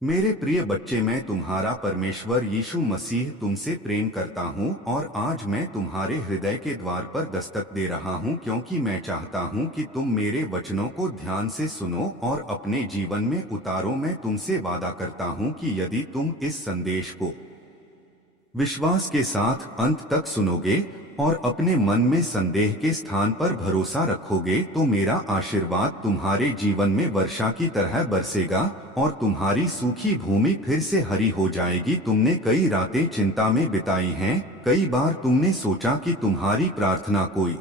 मेरे प्रिय बच्चे, मैं तुम्हारा परमेश्वर यीशु मसीह तुमसे प्रेम करता हूँ और आज मैं तुम्हारे हृदय के द्वार पर दस्तक दे रहा हूँ, क्योंकि मैं चाहता हूँ कि तुम मेरे वचनों को ध्यान से सुनो और अपने जीवन में उतारो। मैं तुमसे वादा करता हूँ कि यदि तुम इस संदेश को विश्वास के साथ अंत तक सुनोगे और अपने मन में संदेह के स्थान पर भरोसा रखोगे, तो मेरा आशीर्वाद तुम्हारे जीवन में वर्षा की तरह बरसेगा और तुम्हारी सूखी भूमि फिर से हरी हो जाएगी। तुमने कई रातें चिंता में बिताई हैं, कई बार तुमने सोचा कि तुम्हारी प्रार्थना कोई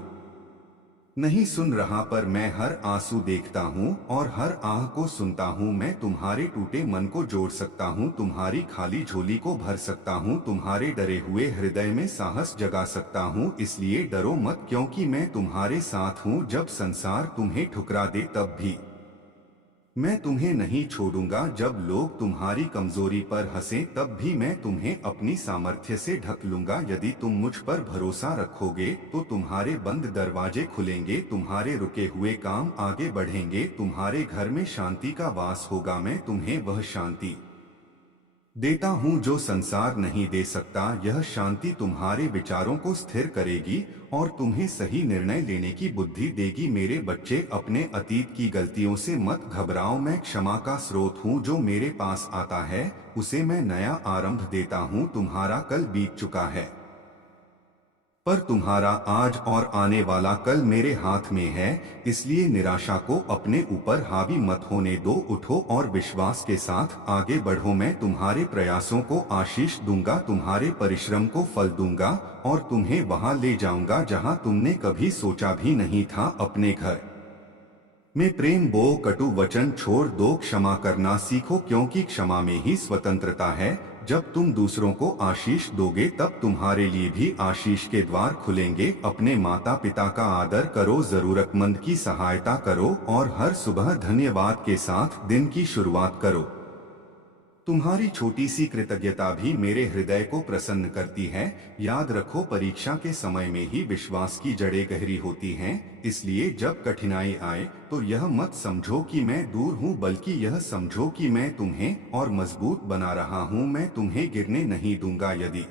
नहीं सुन रहा, पर मैं हर आंसू देखता हूँ और हर आह को सुनता हूँ। मैं तुम्हारे टूटे मन को जोड़ सकता हूँ, तुम्हारी खाली झोली को भर सकता हूँ, तुम्हारे डरे हुए हृदय में साहस जगा सकता हूँ। इसलिए डरो मत, क्योंकि मैं तुम्हारे साथ हूँ। जब संसार तुम्हें ठुकरा दे तब भी मैं तुम्हें नहीं छोड़ूंगा। जब लोग तुम्हारी कमजोरी पर हंसें तब भी मैं तुम्हें अपनी सामर्थ्य से ढक लूंगा। यदि तुम मुझ पर भरोसा रखोगे तो तुम्हारे बंद दरवाजे खुलेंगे, तुम्हारे रुके हुए काम आगे बढ़ेंगे, तुम्हारे घर में शांति का वास होगा। मैं तुम्हें वह शांति देता हूँ जो संसार नहीं दे सकता। यह शांति तुम्हारे विचारों को स्थिर करेगी और तुम्हें सही निर्णय लेने की बुद्धि देगी। मेरे बच्चे, अपने अतीत की गलतियों से मत घबराओ। मैं क्षमा का स्रोत हूँ। जो मेरे पास आता है उसे मैं नया आरंभ देता हूँ। तुम्हारा कल बीत चुका है, पर तुम्हारा आज और आने वाला कल मेरे हाथ में है। इसलिए निराशा को अपने ऊपर हावी मत होने दो। उठो और विश्वास के साथ आगे बढ़ो। मैं तुम्हारे प्रयासों को आशीष दूंगा, तुम्हारे परिश्रम को फल दूंगा और तुम्हें वहां ले जाऊंगा जहां तुमने कभी सोचा भी नहीं था। अपने घर में प्रेम बो, कटु वचन छोड़ दो, क्षमा करना सीखो, क्योंकि क्षमा में ही स्वतंत्रता है। जब तुम दूसरों को आशीष दोगे तब तुम्हारे लिए भी आशीष के द्वार खुलेंगे। अपने माता पिता का आदर करो, जरूरतमंद की सहायता करो और हर सुबह धन्यवाद के साथ दिन की शुरुआत करो। तुम्हारी छोटी सी कृतज्ञता भी मेरे हृदय को प्रसन्न करती है। याद रखो, परीक्षा के समय में ही विश्वास की जड़ें गहरी होती हैं। इसलिए जब कठिनाई आए तो यह मत समझो कि मैं दूर हूँ, बल्कि यह समझो कि मैं तुम्हें और मजबूत बना रहा हूँ। मैं तुम्हें गिरने नहीं दूंगा। यदि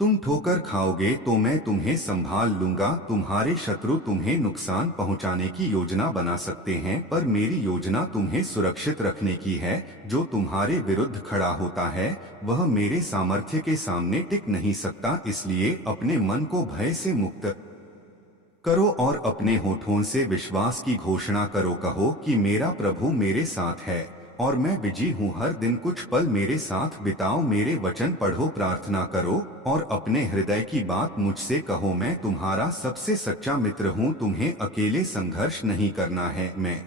तुम ठोकर खाओगे तो मैं तुम्हें संभाल लूंगा। तुम्हारे शत्रु तुम्हें नुकसान पहुंचाने की योजना बना सकते हैं, पर मेरी योजना तुम्हें सुरक्षित रखने की है। जो तुम्हारे विरुद्ध खड़ा होता है वह मेरे सामर्थ्य के सामने टिक नहीं सकता। इसलिए अपने मन को भय से मुक्त करो और अपने होठों से विश्वास की घोषणा करो। कहो कि मेरा प्रभु मेरे साथ है और मैं विजयी हूँ। हर दिन कुछ पल मेरे साथ बिताओ, मेरे वचन पढ़ो, प्रार्थना करो और अपने हृदय की बात मुझसे कहो। मैं तुम्हारा सबसे सच्चा मित्र हूँ। तुम्हें अकेले संघर्ष नहीं करना है। मैं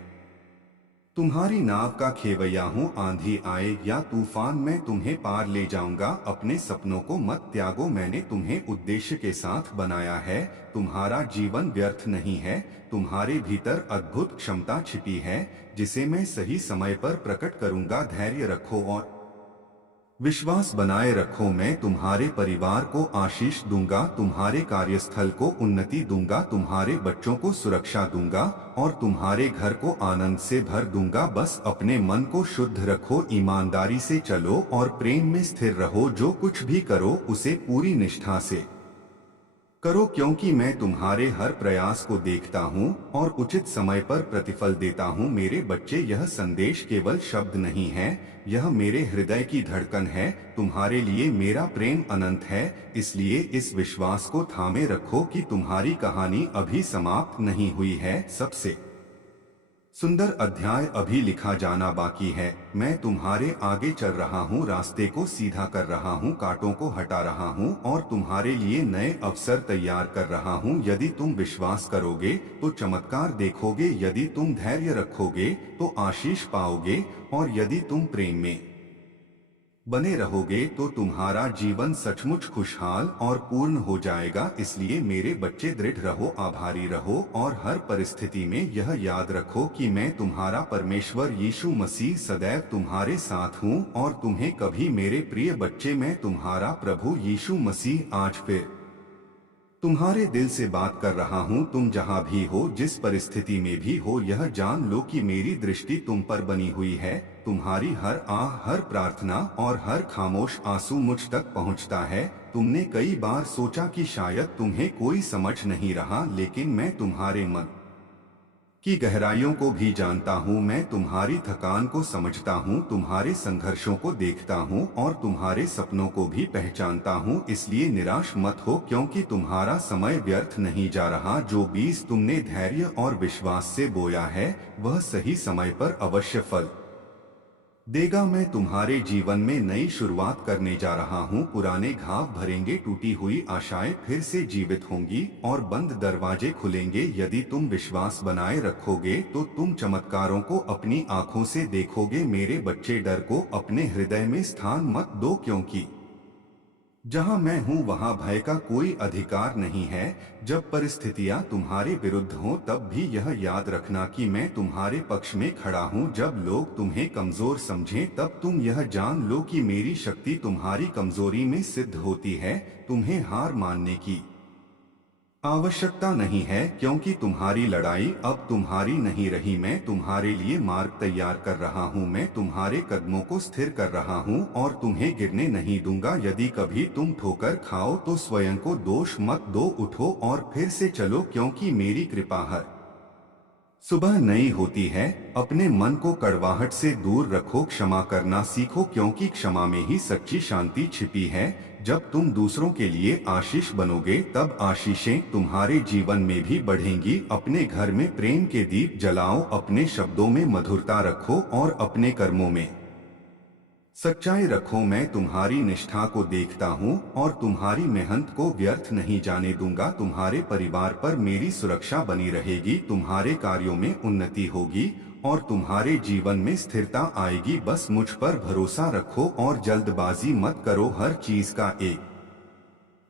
तुम्हारी नाव का खेवैया हूँ। आंधी आए या तूफान मैं तुम्हें पार ले जाऊंगा। अपने सपनों को मत त्यागो, मैंने तुम्हें उद्देश्य के साथ बनाया है। तुम्हारा जीवन व्यर्थ नहीं है, तुम्हारे भीतर अद्भुत क्षमता छिपी है जिसे मैं सही समय पर प्रकट करूंगा। धैर्य रखो और विश्वास बनाए रखो। मैं तुम्हारे परिवार को आशीष दूंगा, तुम्हारे कार्यस्थल को उन्नति दूंगा, तुम्हारे बच्चों को सुरक्षा दूंगा और तुम्हारे घर को आनंद से भर दूंगा। बस अपने मन को शुद्ध रखो, ईमानदारी से चलो और प्रेम में स्थिर रहो। जो कुछ भी करो उसे पूरी निष्ठा से करो, क्योंकि मैं तुम्हारे हर प्रयास को देखता हूँ और उचित समय पर प्रतिफल देता हूँ। मेरे बच्चे, यह संदेश केवल शब्द नहीं है, यह मेरे हृदय की धड़कन है। तुम्हारे लिए मेरा प्रेम अनंत है। इसलिए इस विश्वास को थामे रखो कि तुम्हारी कहानी अभी समाप्त नहीं हुई है। सबसे सुंदर अध्याय अभी लिखा जाना बाकी है। मैं तुम्हारे आगे चल रहा हूँ, रास्ते को सीधा कर रहा हूँ, कांटों को हटा रहा हूँ और तुम्हारे लिए नए अवसर तैयार कर रहा हूँ। यदि तुम विश्वास करोगे तो चमत्कार देखोगे, यदि तुम धैर्य रखोगे तो आशीष पाओगे और यदि तुम प्रेम में बने रहोगे तो तुम्हारा जीवन सचमुच खुशहाल और पूर्ण हो जाएगा। इसलिए मेरे बच्चे, दृढ़ रहो, आभारी रहो और हर परिस्थिति में यह याद रखो कि मैं तुम्हारा परमेश्वर यीशु मसीह सदैव तुम्हारे साथ हूँ और तुम्हें कभी, मेरे प्रिय बच्चे, मैं तुम्हारा प्रभु यीशु मसीह आज फिर तुम्हारे दिल से बात कर रहा हूँ। तुम जहाँ भी हो, जिस परिस्थिति में भी हो, यह जान लो कि मेरी दृष्टि तुम पर बनी हुई है। तुम्हारी हर आह, हर प्रार्थना और हर खामोश आंसू मुझ तक पहुँचता है। तुमने कई बार सोचा कि शायद तुम्हें कोई समझ नहीं रहा, लेकिन मैं तुम्हारे मन की गहराइयों को भी जानता हूँ। मैं तुम्हारी थकान को समझता हूँ, तुम्हारे संघर्षों को देखता हूँ और तुम्हारे सपनों को भी पहचानता हूँ। इसलिए निराश मत हो, क्योंकि तुम्हारा समय व्यर्थ नहीं जा रहा। जो बीज तुमने धैर्य और विश्वास से बोया है, वह सही समय पर अवश्य फल देगा। मैं तुम्हारे जीवन में नई शुरुआत करने जा रहा हूँ। पुराने घाव भरेंगे, टूटी हुई आशाएं फिर से जीवित होंगी और बंद दरवाजे खुलेंगे। यदि तुम विश्वास बनाए रखोगे तो तुम चमत्कारों को अपनी आंखों से देखोगे। मेरे बच्चे, डर को अपने हृदय में स्थान मत दो, क्योंकि जहां मैं हूं वहां भय का कोई अधिकार नहीं है। जब परिस्थितियां तुम्हारे विरुद्ध हों, तब भी यह याद रखना कि मैं तुम्हारे पक्ष में खड़ा हूं। जब लोग तुम्हें कमजोर समझें, तब तुम यह जान लो कि मेरी शक्ति तुम्हारी कमजोरी में सिद्ध होती है। तुम्हें हार मानने की आवश्यकता नहीं है, क्योंकि तुम्हारी लड़ाई अब तुम्हारी नहीं रही। मैं तुम्हारे लिए मार्ग तैयार कर रहा हूँ। मैं तुम्हारे कदमों को स्थिर कर रहा हूँ और तुम्हें गिरने नहीं दूंगा। यदि कभी तुम ठोकर खाओ तो स्वयं को दोष मत दो, उठो और फिर से चलो, क्योंकि मेरी कृपा हर सुबह नई होती है। अपने मन को कड़वाहट से दूर रखो, क्षमा करना सीखो, क्योंकि क्षमा में ही सच्ची शांति छिपी है। जब तुम दूसरों के लिए आशीष बनोगे, तब आशीषें तुम्हारे जीवन में भी बढ़ेंगी। अपने घर में प्रेम के दीप जलाओ, अपने शब्दों में मधुरता रखो और अपने कर्मों में सच्चाई रखो। मैं तुम्हारी निष्ठा को देखता हूँ और तुम्हारी मेहनत को व्यर्थ नहीं जाने दूंगा। तुम्हारे परिवार पर मेरी सुरक्षा बनी रहेगी, तुम्हारे कार्यों में उन्नति होगी और तुम्हारे जीवन में स्थिरता आएगी। बस मुझ पर भरोसा रखो और जल्दबाजी मत करो। हर चीज का एक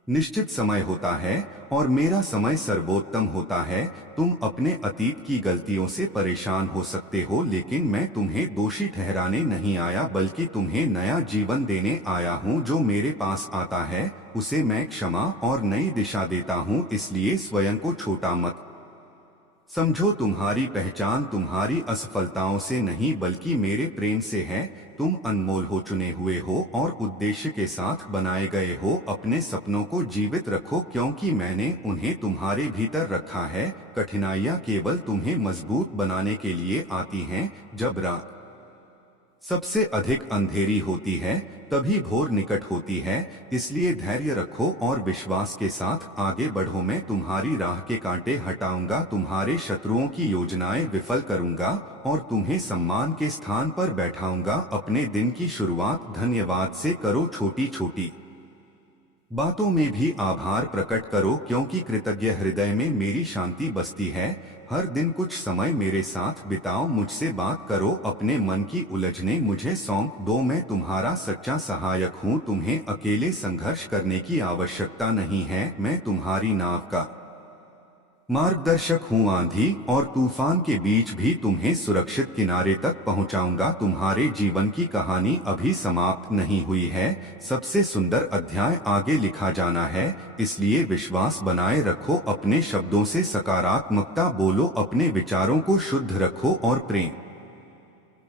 निश्चित समय होता है और मेरा समय सर्वोत्तम होता है। तुम अपने अतीत की गलतियों से परेशान हो सकते हो, लेकिन मैं तुम्हें दोषी ठहराने नहीं आया, बल्कि तुम्हें नया जीवन देने आया हूँ। जो मेरे पास आता है उसे मैं क्षमा और नई दिशा देता हूँ। इसलिए स्वयं को छोटा मत समझो। तुम्हारी पहचान तुम्हारी असफलताओं से नहीं, बल्कि मेरे प्रेम से है। तुम अनमोल हो, चुने हुए हो और उद्देश्य के साथ बनाए गए हो। अपने सपनों को जीवित रखो, क्योंकि मैंने उन्हें तुम्हारे भीतर रखा है। कठिनाइयां केवल तुम्हें मजबूत बनाने के लिए आती हैं। जब रात सबसे अधिक अंधेरी होती है, तभी भोर निकट होती है। इसलिए धैर्य रखो और विश्वास के साथ आगे बढ़ो। मैं तुम्हारी राह के कांटे हटाऊंगा, तुम्हारे शत्रुओं की योजनाएं विफल करूंगा और तुम्हें सम्मान के स्थान पर बैठाऊंगा। अपने दिन की शुरुआत धन्यवाद से करो, छोटी छोटी बातों में भी आभार प्रकट करो, क्योंकि कृतज्ञ हृदय में मेरी शांति बसती है। हर दिन कुछ समय मेरे साथ बिताओ, मुझसे बात करो, अपने मन की उलझने मुझे सौंप दो। मैं तुम्हारा सच्चा सहायक हूँ, तुम्हें अकेले संघर्ष करने की आवश्यकता नहीं है। मैं तुम्हारी नाव का मार्गदर्शक हूँ। आंधी और तूफान के बीच भी तुम्हें सुरक्षित किनारे तक पहुँचाऊंगा। तुम्हारे जीवन की कहानी अभी समाप्त नहीं हुई है, सबसे सुंदर अध्याय आगे लिखा जाना है। इसलिए विश्वास बनाए रखो, अपने शब्दों से सकारात्मकता बोलो, अपने विचारों को शुद्ध रखो और प्रेम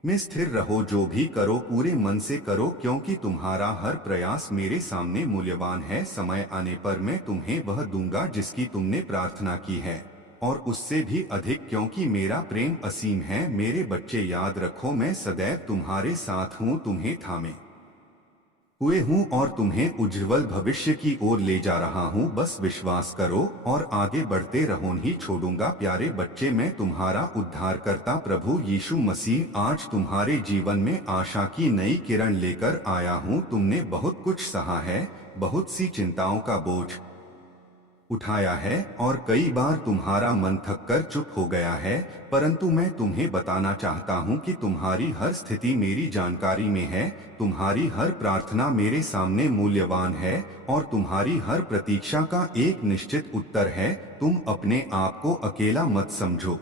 में स्थिर रहो। जो भी करो पूरे मन से करो, क्योंकि तुम्हारा हर प्रयास मेरे सामने मूल्यवान है। समय आने पर मैं तुम्हें वह दूंगा जिसकी तुमने प्रार्थना की है, और उससे भी अधिक, क्योंकि मेरा प्रेम असीम है। मेरे बच्चे, याद रखो, मैं सदैव तुम्हारे साथ हूँ, तुम्हें थामे हुए हूँ और तुम्हें उज्जवल भविष्य की ओर ले जा रहा हूँ। बस विश्वास करो और आगे बढ़ते रहो, नहीं छोड़ूंगा। प्यारे बच्चे, मैं तुम्हारा उद्धारकर्ता प्रभु यीशु मसीह आज तुम्हारे जीवन में आशा की नई किरण लेकर आया हूँ। तुमने बहुत कुछ सहा है, बहुत सी चिंताओं का बोझ उठाया है और कई बार तुम्हारा मन थककर चुप हो गया है, परंतु मैं तुम्हें बताना चाहता हूं कि तुम्हारी हर स्थिति मेरी जानकारी में है। तुम्हारी हर प्रार्थना मेरे सामने मूल्यवान है और तुम्हारी हर प्रतीक्षा का एक निश्चित उत्तर है। तुम अपने आप को अकेला मत समझो,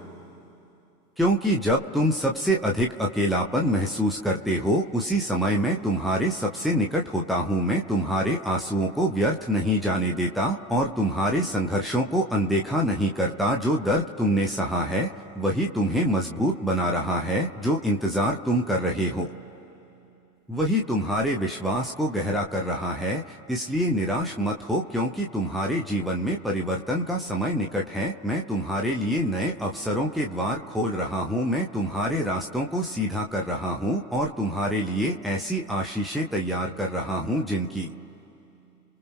क्योंकि जब तुम सबसे अधिक अकेलापन महसूस करते हो उसी समय मैं तुम्हारे सबसे निकट होता हूँ। मैं तुम्हारे आंसुओं को व्यर्थ नहीं जाने देता और तुम्हारे संघर्षों को अनदेखा नहीं करता। जो दर्द तुमने सहा है वही तुम्हें मजबूत बना रहा है। जो इंतजार तुम कर रहे हो वही तुम्हारे विश्वास को गहरा कर रहा है। इसलिए निराश मत हो, क्योंकि तुम्हारे जीवन में परिवर्तन का समय निकट है। मैं तुम्हारे लिए नए अवसरों के द्वार खोल रहा हूँ। मैं तुम्हारे रास्तों को सीधा कर रहा हूँ और तुम्हारे लिए ऐसी आशीषें तैयार कर रहा हूँ जिनकी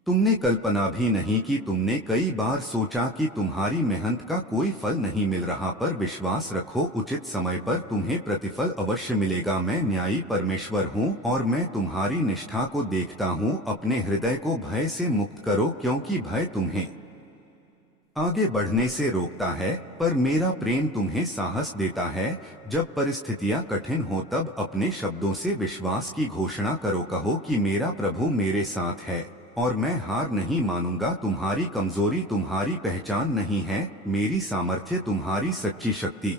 तुमने कल्पना भी नहीं की। तुमने कई बार सोचा कि तुम्हारी मेहनत का कोई फल नहीं मिल रहा, पर विश्वास रखो, उचित समय पर तुम्हें प्रतिफल अवश्य मिलेगा। मैं न्यायी परमेश्वर हूँ और मैं तुम्हारी निष्ठा को देखता हूँ। अपने हृदय को भय से मुक्त करो, क्योंकि भय तुम्हें आगे बढ़ने से रोकता है, पर मेरा प्रेम तुम्हें साहस देता है। जब परिस्थितियां कठिन हो तब अपने शब्दों से विश्वास की घोषणा करो। कहो कि मेरा प्रभु मेरे साथ है और मैं हार नहीं मानूंगा। तुम्हारी कमजोरी तुम्हारी पहचान नहीं है, मेरी सामर्थ्य तुम्हारी सच्ची शक्ति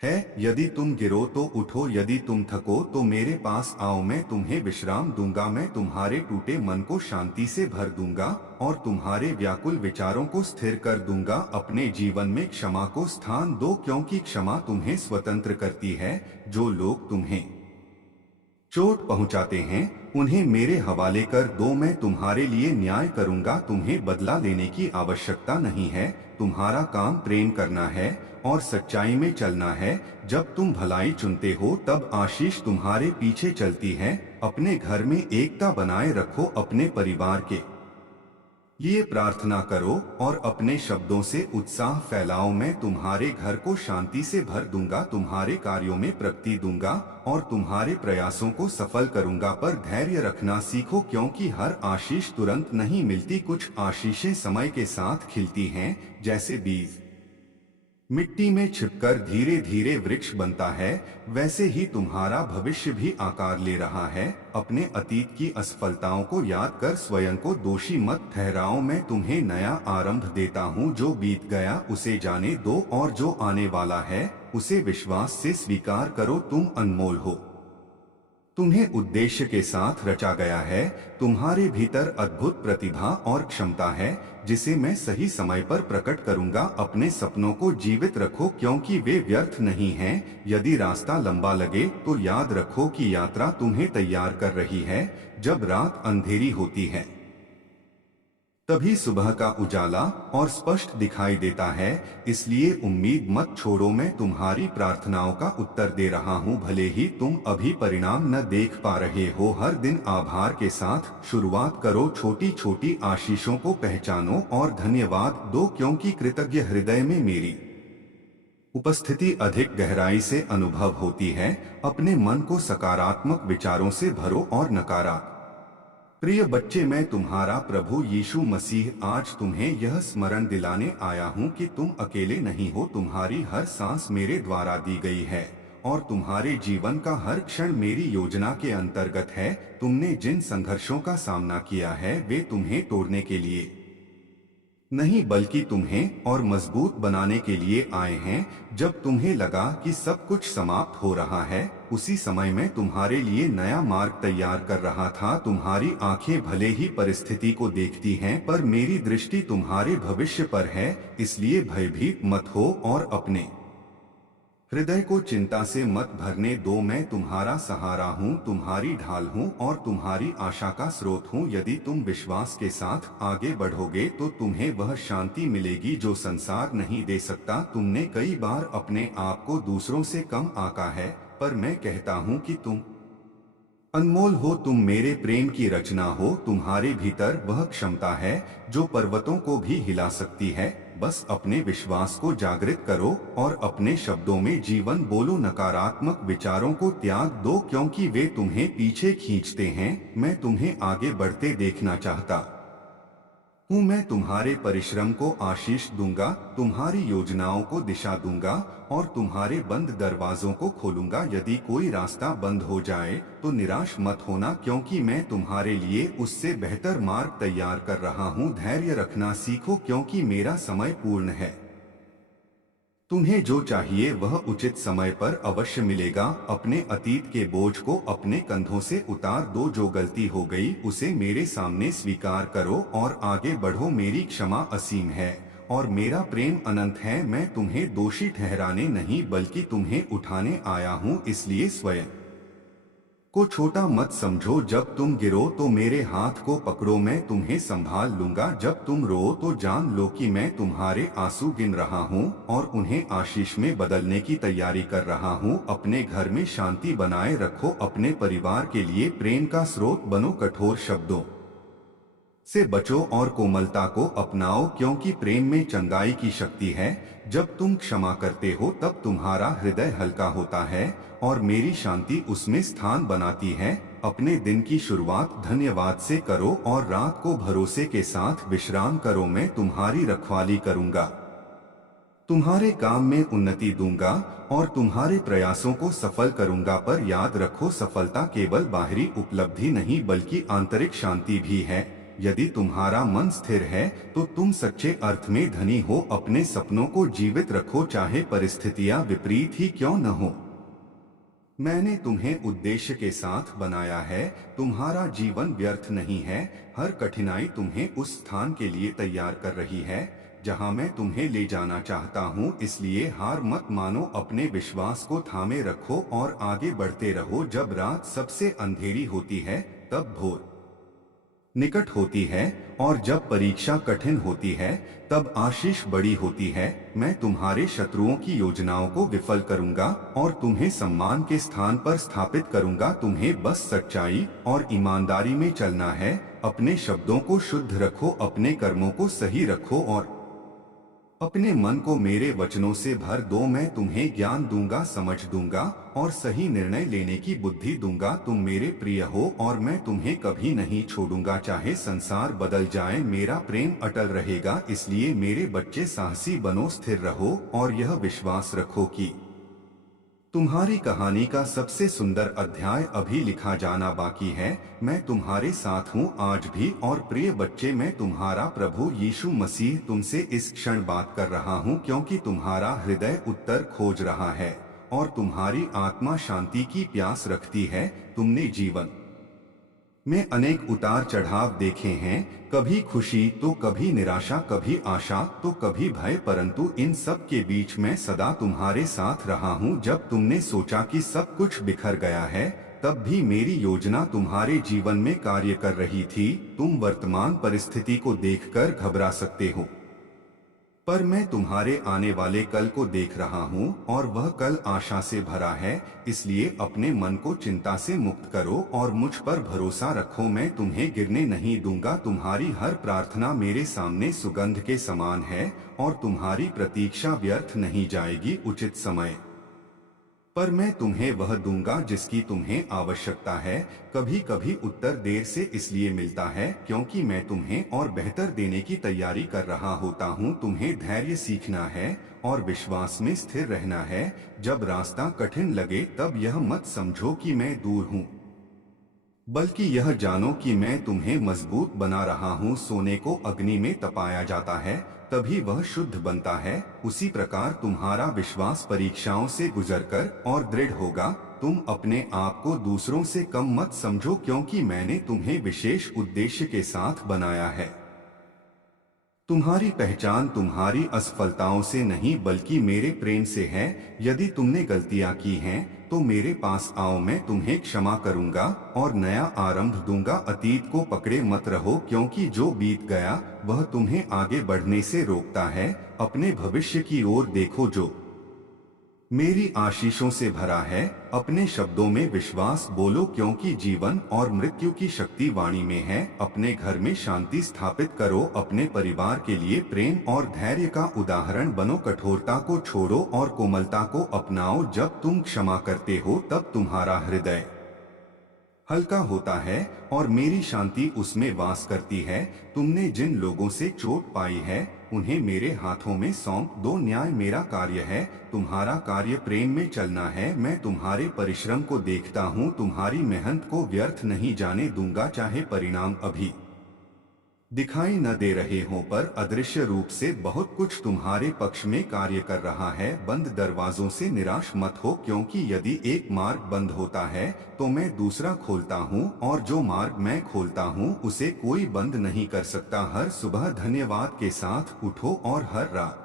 है। यदि तुम गिरो तो उठो, यदि तुम थको तो मेरे पास आओ। मैं तुम्हें विश्राम दूंगा। मैं तुम्हारे टूटे मन को शांति से भर दूंगा और तुम्हारे व्याकुल विचारों को स्थिर कर दूंगा। अपने जीवन में क्षमा को स्थान दो, क्योंकि क्षमा तुम्हें स्वतंत्र करती है। जो लोग तुम्हें चोट पहुंचाते हैं उन्हें मेरे हवाले कर दो। मैं तुम्हारे लिए न्याय करूंगा। तुम्हें बदला लेने की आवश्यकता नहीं है। तुम्हारा काम प्रेम करना है और सच्चाई में चलना है। जब तुम भलाई चुनते हो तब आशीष तुम्हारे पीछे चलती है। अपने घर में एकता बनाए रखो, अपने परिवार के ये प्रार्थना करो और अपने शब्दों से उत्साह फैलाओ। मैं तुम्हारे घर को शांति से भर दूंगा, तुम्हारे कार्यों में प्रगति दूंगा और तुम्हारे प्रयासों को सफल करूंगा। पर धैर्य रखना सीखो, क्योंकि हर आशीष तुरंत नहीं मिलती। कुछ आशीषें समय के साथ खिलती हैं, जैसे बीज मिट्टी में छिपकर धीरे धीरे वृक्ष बनता है, वैसे ही तुम्हारा भविष्य भी आकार ले रहा है। अपने अतीत की असफलताओं को याद कर स्वयं को दोषी मत ठहराओ। मैं तुम्हें नया आरंभ देता हूँ। जो बीत गया उसे जाने दो और जो आने वाला है उसे विश्वास से स्वीकार करो। तुम अनमोल हो, तुम्हें उद्देश्य के साथ रचा गया है। तुम्हारे भीतर अद्भुत प्रतिभा और क्षमता है, जिसे मैं सही समय पर प्रकट करूंगा। अपने सपनों को जीवित रखो, क्योंकि वे व्यर्थ नहीं हैं। यदि रास्ता लंबा लगे तो याद रखो कि यात्रा तुम्हें तैयार कर रही है। जब रात अंधेरी होती है तभी सुबह का उजाला और स्पष्ट दिखाई देता है। इसलिए उम्मीद मत छोड़ो, मैं तुम्हारी प्रार्थनाओं का उत्तर दे रहा हूँ। भले ही तुम अभी परिणाम न देख पा रहे हो, हर दिन आभार के साथ शुरुआत करो। छोटी छोटी आशीषों को पहचानो और धन्यवाद दो, क्योंकि कृतज्ञ हृदय में मेरी उपस्थिति अधिक गहराई से अनुभव होती है। अपने मन को सकारात्मक विचारों से भरो और नकारात्मक प्रिय बच्चे, मैं तुम्हारा प्रभु यीशु मसीह आज तुम्हें यह स्मरण दिलाने आया हूँ कि तुम अकेले नहीं हो। तुम्हारी हर सांस मेरे द्वारा दी गई है और तुम्हारे जीवन का हर क्षण मेरी योजना के अंतर्गत है। तुमने जिन संघर्षों का सामना किया है वे तुम्हें तोड़ने के लिए नहीं, बल्कि तुम्हें और मजबूत बनाने के लिए आए हैं। जब तुम्हें लगा कि सब कुछ समाप्त हो रहा है, उसी समय मैं तुम्हारे लिए नया मार्ग तैयार कर रहा था। तुम्हारी आंखें भले ही परिस्थिति को देखती हैं, पर मेरी दृष्टि तुम्हारे भविष्य पर है। इसलिए भयभीत मत हो और अपने हृदय को चिंता से मत भरने दो। मैं तुम्हारा सहारा हूँ, तुम्हारी ढाल हूँ और तुम्हारी आशा का स्रोत हूँ। यदि तुम विश्वास के साथ आगे बढ़ोगे तो तुम्हें वह शांति मिलेगी जो संसार नहीं दे सकता। तुमने कई बार अपने आप को दूसरों से कम आंका है, पर मैं कहता हूँ कि तुम अनमोल हो। तुम मेरे प्रेम की रचना हो। तुम्हारे भीतर वह क्षमता है जो पर्वतों को भी हिला सकती है। बस अपने विश्वास को जागृत करो और अपने शब्दों में जीवन बोलो। नकारात्मक विचारों को त्याग दो, क्योंकि वे तुम्हें पीछे खींचते हैं। मैं तुम्हें आगे बढ़ते देखना चाहता हूँ। मैं तुम्हारे परिश्रम को आशीष दूंगा, तुम्हारी योजनाओं को दिशा दूंगा और तुम्हारे बंद दरवाजों को खोलूंगा। यदि कोई रास्ता बंद हो जाए तो निराश मत होना, क्योंकि मैं तुम्हारे लिए उससे बेहतर मार्ग तैयार कर रहा हूँ। धैर्य रखना सीखो, क्योंकि मेरा समय पूर्ण है। तुम्हें जो चाहिए वह उचित समय पर अवश्य मिलेगा। अपने अतीत के बोझ को अपने कंधों से उतार दो। जो गलती हो गई उसे मेरे सामने स्वीकार करो और आगे बढ़ो। मेरी क्षमा असीम है और मेरा प्रेम अनंत है। मैं तुम्हें दोषी ठहराने नहीं बल्कि तुम्हें उठाने आया हूँ, इसलिए स्वयं को छोटा मत समझो। जब तुम गिरो तो मेरे हाथ को पकड़ो, मैं तुम्हें संभाल लूंगा। जब तुम रो तो जान लो कि मैं तुम्हारे आंसू गिन रहा हूँ और उन्हें आशीष में बदलने की तैयारी कर रहा हूँ। अपने घर में शांति बनाए रखो, अपने परिवार के लिए प्रेम का स्रोत बनो। कठोर शब्दों से बचो और कोमलता को अपनाओ, क्योंकि प्रेम में चंगाई की शक्ति है। जब तुम क्षमा करते हो तब तुम्हारा हृदय हल्का होता है और मेरी शांति उसमें स्थान बनाती है। अपने दिन की शुरुआत धन्यवाद से करो और रात को भरोसे के साथ विश्राम करो। मैं तुम्हारी रखवाली करूंगा, तुम्हारे काम में उन्नति दूंगा और तुम्हारे प्रयासों को सफल करूंगा। पर याद रखो, सफलता केवल बाहरी उपलब्धि नहीं बल्कि आंतरिक शांति भी है। यदि तुम्हारा मन स्थिर है तो तुम सच्चे अर्थ में धनी हो। अपने सपनों को जीवित रखो, चाहे परिस्थितियां विपरीत ही क्यों न हो। मैंने तुम्हें उद्देश्य के साथ बनाया है। तुम्हारा जीवन व्यर्थ नहीं है। हर कठिनाई तुम्हें उस स्थान के लिए तैयार कर रही है जहां मैं तुम्हें ले जाना चाहता हूं। इसलिए हार मत मानो, अपने विश्वास को थामे रखो और आगे बढ़ते रहो। जब रात सबसे अंधेरी होती है तब भोर निकट होती है और जब परीक्षा कठिन होती है तब आशीष बड़ी होती है। मैं तुम्हारे शत्रुओं की योजनाओं को विफल करूंगा और तुम्हें सम्मान के स्थान पर स्थापित करूंगा। तुम्हें बस सच्चाई और ईमानदारी में चलना है। अपने शब्दों को शुद्ध रखो, अपने कर्मों को सही रखो और अपने मन को मेरे वचनों से भर दो। मैं तुम्हें ज्ञान दूंगा, समझ दूंगा और सही निर्णय लेने की बुद्धि दूंगा। तुम मेरे प्रिय हो और मैं तुम्हें कभी नहीं छोड़ूंगा। चाहे संसार बदल जाए मेरा प्रेम अटल रहेगा। इसलिए मेरे बच्चे, साहसी बनो, स्थिर रहो और यह विश्वास रखो कि तुम्हारी कहानी का सबसे सुंदर अध्याय अभी लिखा जाना बाकी है। मैं तुम्हारे साथ हूँ आज भी। और प्रिय बच्चे, मैं तुम्हारा प्रभु यीशु मसीह तुमसे इस क्षण बात कर रहा हूँ, क्योंकि तुम्हारा हृदय उत्तर खोज रहा है और तुम्हारी आत्मा शांति की प्यास रखती है। तुमने जीवन में अनेक उतार चढ़ाव देखे हैं, कभी खुशी तो कभी निराशा, कभी आशा तो कभी भय, परंतु इन सब के बीच मैं सदा तुम्हारे साथ रहा हूँ। जब तुमने सोचा कि सब कुछ बिखर गया है तब भी मेरी योजना तुम्हारे जीवन में कार्य कर रही थी। तुम वर्तमान परिस्थिति को देखकर घबरा सकते हो, पर मैं तुम्हारे आने वाले कल को देख रहा हूँ और वह कल आशा से भरा है। इसलिए अपने मन को चिंता से मुक्त करो और मुझ पर भरोसा रखो। मैं तुम्हें गिरने नहीं दूंगा। तुम्हारी हर प्रार्थना मेरे सामने सुगंध के समान है और तुम्हारी प्रतीक्षा व्यर्थ नहीं जाएगी। उचित समय पर मैं तुम्हें वह दूंगा जिसकी तुम्हें आवश्यकता है। कभी कभी उत्तर देर से इसलिए मिलता है क्योंकि मैं तुम्हें और बेहतर देने की तैयारी कर रहा होता हूँ। तुम्हें धैर्य सीखना है और विश्वास में स्थिर रहना है। जब रास्ता कठिन लगे तब यह मत समझो कि मैं दूर हूँ, बल्कि यह जानो कि मैं तुम्हें मजबूत बना रहा हूँ। सोने को अग्नि में तपाया जाता है तभी वह शुद्ध बनता है। उसी प्रकार तुम्हारा विश्वास परीक्षाओं से गुजरकर और दृढ़ होगा। तुम अपने आप को दूसरों से कम मत समझो, क्योंकि मैंने तुम्हें विशेष उद्देश्य के साथ बनाया है। तुम्हारी पहचान तुम्हारी असफलताओं से नहीं बल्कि मेरे प्रेम से है। यदि तुमने गलतियां की हैं तो मेरे पास आओ, मैं तुम्हें क्षमा करूंगा और नया आरंभ दूंगा। अतीत को पकड़े मत रहो, क्योंकि जो बीत गया वह तुम्हें आगे बढ़ने से रोकता है। अपने भविष्य की ओर देखो जो मेरी आशीषों से भरा है। अपने शब्दों में विश्वास बोलो, क्योंकि जीवन और मृत्यु की शक्ति वाणी में है। अपने घर में शांति स्थापित करो, अपने परिवार के लिए प्रेम और धैर्य का उदाहरण बनो। कठोरता को छोड़ो और कोमलता को अपनाओ। जब तुम क्षमा करते हो तब तुम्हारा हृदय हल्का होता है और मेरी शांति उसमें वास करती है। तुमने जिन लोगों से चोट पाई है उन्हें मेरे हाथों में सौंप दो। न्याय मेरा कार्य है, तुम्हारा कार्य प्रेम में चलना है। मैं तुम्हारे परिश्रम को देखता हूँ, तुम्हारी मेहनत को व्यर्थ नहीं जाने दूंगा। चाहे परिणाम अभी दिखाई न दे रहे हों पर अदृश्य रूप से बहुत कुछ तुम्हारे पक्ष में कार्य कर रहा है। बंद दरवाजों से निराश मत हो, क्योंकि यदि एक मार्ग बंद होता है तो मैं दूसरा खोलता हूँ, और जो मार्ग मैं खोलता हूँ उसे कोई बंद नहीं कर सकता। हर सुबह धन्यवाद के साथ उठो और हर रात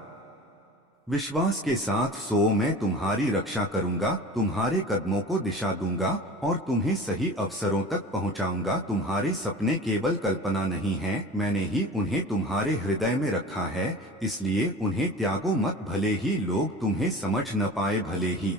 विश्वास के साथ सो। मैं तुम्हारी रक्षा करूंगा, तुम्हारे कदमों को दिशा दूंगा और तुम्हें सही अवसरों तक पहुंचाऊंगा। तुम्हारे सपने केवल कल्पना नहीं हैं, मैंने ही उन्हें तुम्हारे हृदय में रखा है, इसलिए उन्हें त्यागो मत। भले ही लोग तुम्हें समझ न पाए, भले ही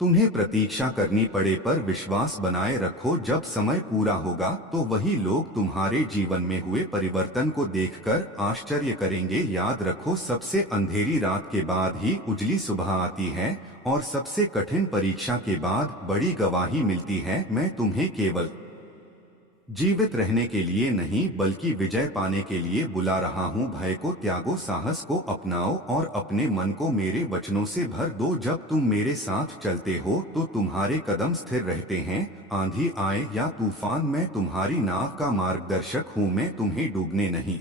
तुम्हें प्रतीक्षा करनी पड़े, पर विश्वास बनाए रखो। जब समय पूरा होगा तो वही लोग तुम्हारे जीवन में हुए परिवर्तन को देखकर आश्चर्य करेंगे। याद रखो, सबसे अंधेरी रात के बाद ही उजली सुबह आती है, और सबसे कठिन परीक्षा के बाद बड़ी गवाही मिलती है। मैं तुम्हें केवल जीवित रहने के लिए नहीं बल्कि विजय पाने के लिए बुला रहा हूँ। भय को त्यागो, साहस को अपनाओ और अपने मन को मेरे वचनों से भर दो। जब तुम मेरे साथ चलते हो तो तुम्हारे कदम स्थिर रहते हैं। आंधी आए या तूफान, मैं तुम्हारी नाव का मार्गदर्शक हूँ, मैं तुम्हें डूबने नहीं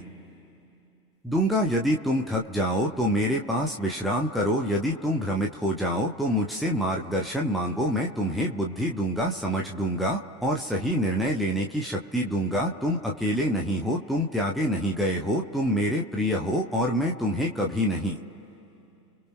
दूंगा। यदि तुम थक जाओ तो मेरे पास विश्राम करो, यदि तुम भ्रमित हो जाओ तो मुझसे मार्गदर्शन मांगो। मैं तुम्हें बुद्धि दूंगा, समझ दूंगा और सही निर्णय लेने की शक्ति दूंगा। तुम अकेले नहीं हो, तुम त्यागे नहीं गए हो, तुम मेरे प्रिय हो और मैं तुम्हें कभी नहीं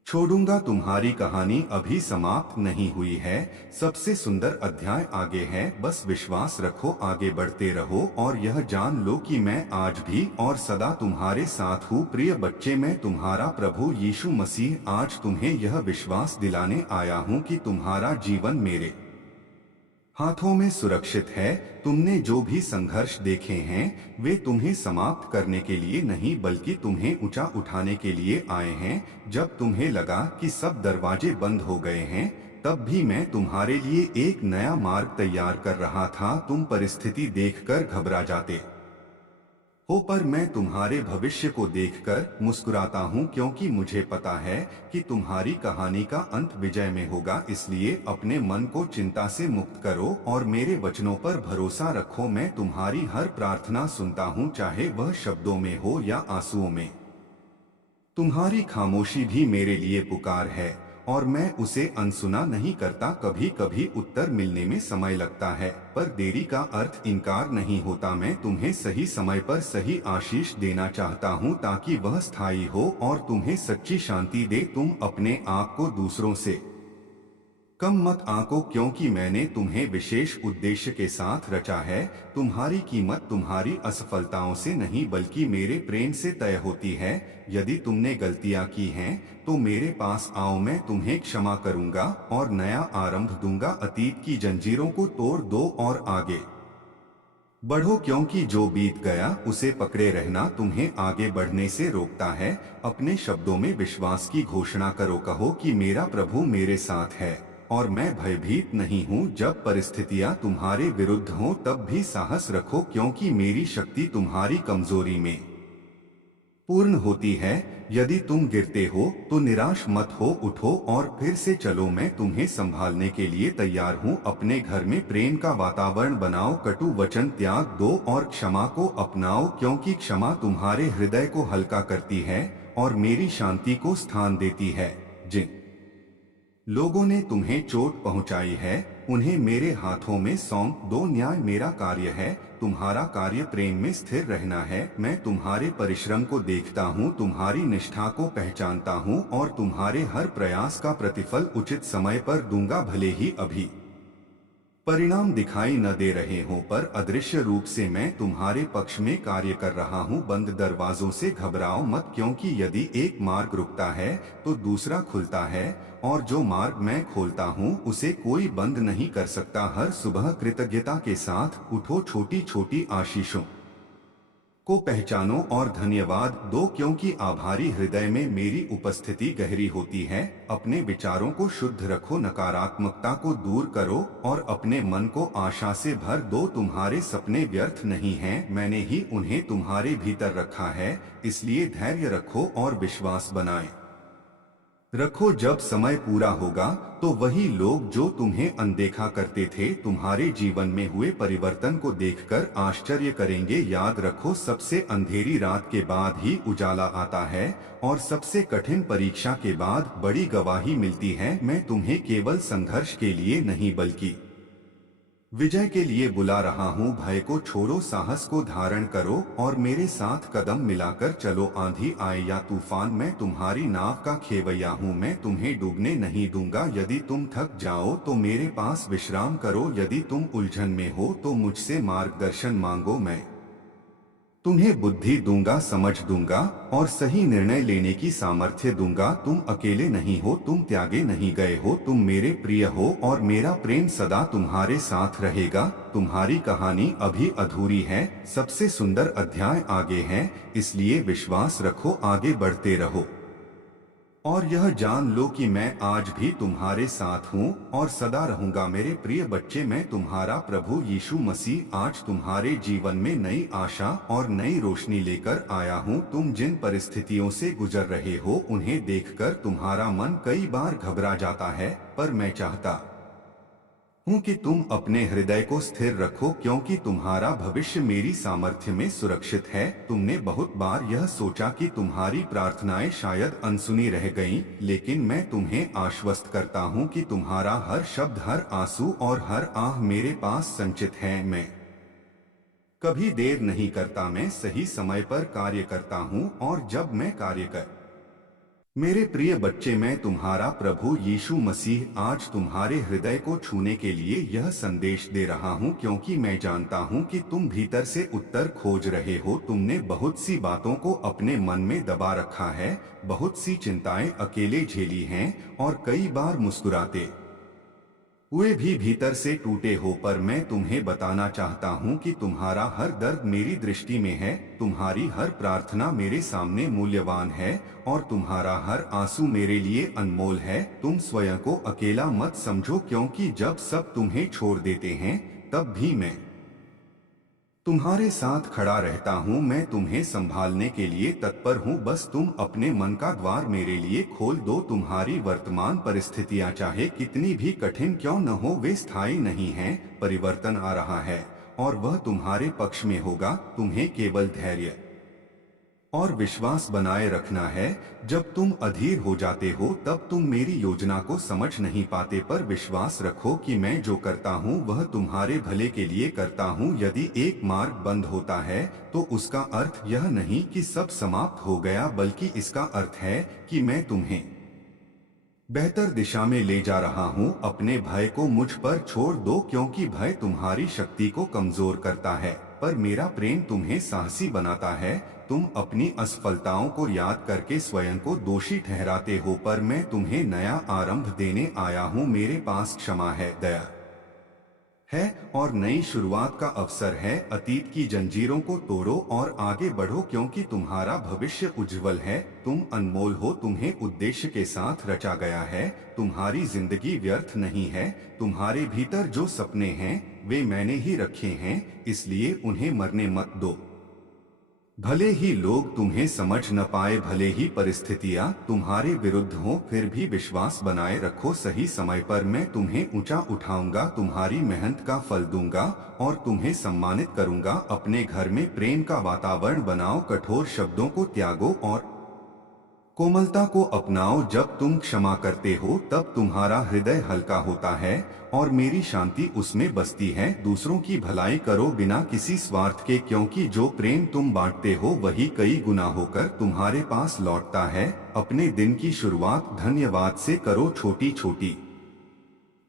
छोड़ूंगा। तुम्हारी कहानी अभी समाप्त नहीं हुई है, सबसे सुंदर अध्याय आगे है। बस विश्वास रखो, आगे बढ़ते रहो और यह जान लो कि मैं आज भी और सदा तुम्हारे साथ हूँ। प्रिय बच्चे, मैं तुम्हारा प्रभु यीशु मसीह आज तुम्हें यह विश्वास दिलाने आया हूँ कि तुम्हारा जीवन मेरे हाथों में सुरक्षित है। तुमने जो भी संघर्ष देखे हैं वे तुम्हें समाप्त करने के लिए नहीं बल्कि तुम्हें ऊंचा उठाने के लिए आए हैं। जब तुम्हें लगा कि सब दरवाजे बंद हो गए हैं, तब भी मैं तुम्हारे लिए एक नया मार्ग तैयार कर रहा था। तुम परिस्थिति देखकर घबरा जाते हो, पर मैं तुम्हारे भविष्य को देखकर मुस्कुराता हूँ, क्योंकि मुझे पता है कि तुम्हारी कहानी का अंत विजय में होगा। इसलिए अपने मन को चिंता से मुक्त करो और मेरे वचनों पर भरोसा रखो। मैं तुम्हारी हर प्रार्थना सुनता हूँ, चाहे वह शब्दों में हो या आंसुओं में। तुम्हारी खामोशी भी मेरे लिए पुकार है और मैं उसे अनसुना नहीं करता। कभी कभी उत्तर मिलने में समय लगता है, पर देरी का अर्थ इनकार नहीं होता। मैं तुम्हें सही समय पर सही आशीष देना चाहता हूँ, ताकि वह स्थायी हो और तुम्हें सच्ची शांति दे। तुम अपने आप को दूसरों से कम मत आंको, क्योंकि मैंने तुम्हें विशेष उद्देश्य के साथ रचा है। तुम्हारी कीमत तुम्हारी असफलताओं से नहीं बल्कि मेरे प्रेम से तय होती है। यदि तुमने गलतियां की हैं तो मेरे पास आओ, मैं तुम्हें क्षमा करूंगा और नया आरंभ दूंगा। अतीत की जंजीरों को तोड़ दो और आगे बढ़ो, क्योंकि जो बीत गया उसे पकड़े रहना तुम्हें आगे बढ़ने से रोकता है। अपने शब्दों में विश्वास की घोषणा करो, कहो कि मेरा प्रभु मेरे साथ है और मैं भयभीत नहीं हूँ। जब परिस्थितियाँ तुम्हारे विरुद्ध हों तब भी साहस रखो, क्योंकि मेरी शक्ति तुम्हारी कमजोरी में पूर्ण होती है। यदि तुम गिरते हो तो निराश मत हो, उठो और फिर से चलो। मैं तुम्हें संभालने के लिए तैयार हूँ। अपने घर में प्रेम का वातावरण बनाओ, कटु वचन त्याग दो और क्षमा को अपनाओ, क्योंकि क्षमा तुम्हारे हृदय को हल्का करती है और मेरी शांति को स्थान देती है। जिन लोगों ने तुम्हें चोट पहुंचाई है उन्हें मेरे हाथों में सौंप दो। न्याय मेरा कार्य है, तुम्हारा कार्य प्रेम में स्थिर रहना है। मैं तुम्हारे परिश्रम को देखता हूँ, तुम्हारी निष्ठा को पहचानता हूँ और तुम्हारे हर प्रयास का प्रतिफल उचित समय पर दूंगा। भले ही अभी परिणाम दिखाई न दे रहे हों, पर अदृश्य रूप से मैं तुम्हारे पक्ष में कार्य कर रहा हूँ। बंद दरवाजों से घबराओ मत, क्योंकि यदि एक मार्ग रुकता है तो दूसरा खुलता है और जो मार्ग मैं खोलता हूँ उसे कोई बंद नहीं कर सकता। हर सुबह कृतज्ञता के साथ उठो, छोटी छोटी आशीषों को पहचानो और धन्यवाद दो, क्योंकि आभारी हृदय में मेरी उपस्थिति गहरी होती है। अपने विचारों को शुद्ध रखो, नकारात्मकता को दूर करो और अपने मन को आशा से भर दो। तुम्हारे सपने व्यर्थ नहीं हैं, मैंने ही उन्हें तुम्हारे भीतर रखा है, इसलिए धैर्य रखो और विश्वास बनाए रखो। जब समय पूरा होगा तो वही लोग जो तुम्हें अनदेखा करते थे तुम्हारे जीवन में हुए परिवर्तन को देखकर आश्चर्य करेंगे। याद रखो, सबसे अंधेरी रात के बाद ही उजाला आता है और सबसे कठिन परीक्षा के बाद बड़ी गवाही मिलती है। मैं तुम्हें केवल संघर्ष के लिए नहीं बल्कि विजय के लिए बुला रहा हूँ। भय को छोड़ो, साहस को धारण करो और मेरे साथ कदम मिलाकर चलो। आंधी आए या तूफान, मैं तुम्हारी नाव का खेवैया हूँ। मैं तुम्हें डूबने नहीं दूंगा। यदि तुम थक जाओ तो मेरे पास विश्राम करो। यदि तुम उलझन में हो तो मुझसे मार्गदर्शन मांगो। मैं तुम्हें बुद्धि दूंगा, समझ दूंगा और सही निर्णय लेने की सामर्थ्य दूंगा। तुम अकेले नहीं हो, तुम त्यागे नहीं गए हो, तुम मेरे प्रिय हो और मेरा प्रेम सदा तुम्हारे साथ रहेगा। तुम्हारी कहानी अभी अधूरी है, सबसे सुंदर अध्याय आगे है, इसलिए विश्वास रखो, आगे बढ़ते रहो और यह जान लो कि मैं आज भी तुम्हारे साथ हूँ और सदा रहूंगा। मेरे प्रिय बच्चे, मैं तुम्हारा प्रभु यीशु मसीह आज तुम्हारे जीवन में नई आशा और नई रोशनी लेकर आया हूँ। तुम जिन परिस्थितियों से गुजर रहे हो उन्हें देखकर तुम्हारा मन कई बार घबरा जाता है, पर मैं चाहता हूँ कि तुम अपने हृदय को स्थिर रखो, क्योंकि तुम्हारा भविष्य मेरी सामर्थ्य में सुरक्षित है। तुमने बहुत बार यह सोचा कि तुम्हारी प्रार्थनाएं शायद अनसुनी रह गईं, लेकिन मैं तुम्हें आश्वस्त करता हूँ कि तुम्हारा हर शब्द, हर आंसू और हर आह मेरे पास संचित है। मैं कभी देर नहीं करता, मैं सही समय पर कार्य करता हूँ और जब मैं कार्य कर मेरे प्रिय बच्चे, मैं तुम्हारा प्रभु यीशु मसीह आज तुम्हारे हृदय को छूने के लिए यह संदेश दे रहा हूँ, क्योंकि मैं जानता हूँ कि तुम भीतर से उत्तर खोज रहे हो। तुमने बहुत सी बातों को अपने मन में दबा रखा है, बहुत सी चिंताएं अकेले झेली हैं और कई बार मुस्कुराते हुए भी भीतर से टूटे हो। पर मैं तुम्हें बताना चाहता हूँ कि तुम्हारा हर दर्द मेरी दृष्टि में है, तुम्हारी हर प्रार्थना मेरे सामने मूल्यवान है और तुम्हारा हर आंसू मेरे लिए अनमोल है। तुम स्वयं को अकेला मत समझो, क्योंकि जब सब तुम्हें छोड़ देते हैं तब भी मैं तुम्हारे साथ खड़ा रहता हूँ। मैं तुम्हें संभालने के लिए तत्पर हूँ, बस तुम अपने मन का द्वार मेरे लिए खोल दो। तुम्हारी वर्तमान परिस्थितियाँ चाहे कितनी भी कठिन क्यों न हो, वे स्थायी नहीं हैं। परिवर्तन आ रहा है और वह तुम्हारे पक्ष में होगा। तुम्हें केवल धैर्य और विश्वास बनाए रखना है। जब तुम अधीर हो जाते हो तब तुम मेरी योजना को समझ नहीं पाते, पर विश्वास रखो कि मैं जो करता हूँ वह तुम्हारे भले के लिए करता हूँ। यदि एक मार्ग बंद होता है तो उसका अर्थ यह नहीं कि सब समाप्त हो गया, बल्कि इसका अर्थ है कि मैं तुम्हें बेहतर दिशा में ले जा रहा हूँ। अपने भय को मुझ पर छोड़ दो, क्योंकि भय तुम्हारी शक्ति को कमजोर करता है, पर मेरा प्रेम तुम्हें साहसी बनाता है। तुम अपनी असफलताओं को याद करके स्वयं को दोषी ठहराते हो, पर मैं तुम्हें नया आरंभ देने आया हूँ। मेरे पास क्षमा है, दया है और नई शुरुआत का अवसर है। अतीत की जंजीरों को तोड़ो और आगे बढ़ो, क्योंकि तुम्हारा भविष्य उज्जवल है। तुम अनमोल हो, तुम्हें उद्देश्य के साथ रचा गया है। तुम्हारी जिंदगी व्यर्थ नहीं है। तुम्हारे भीतर जो सपने हैं वे मैंने ही रखे हैं, इसलिए उन्हें मरने मत दो। भले ही लोग तुम्हें समझ न पाए, भले ही परिस्थितियां तुम्हारे विरुद्ध हो, फिर भी विश्वास बनाए रखो। सही समय पर मैं तुम्हें ऊंचा उठाऊंगा, तुम्हारी मेहनत का फल दूंगा और तुम्हें सम्मानित करूंगा। अपने घर में प्रेम का वातावरण बनाओ, कठोर शब्दों को त्यागो और कोमलता को अपनाओ। जब तुम क्षमा करते हो तब तुम्हारा हृदय हल्का होता है और मेरी शांति उसमें बसती है। दूसरों की भलाई करो बिना किसी स्वार्थ के, क्योंकि जो प्रेम तुम बांटते हो वही कई गुना होकर तुम्हारे पास लौटता है। अपने दिन की शुरुआत धन्यवाद से करो, छोटी छोटी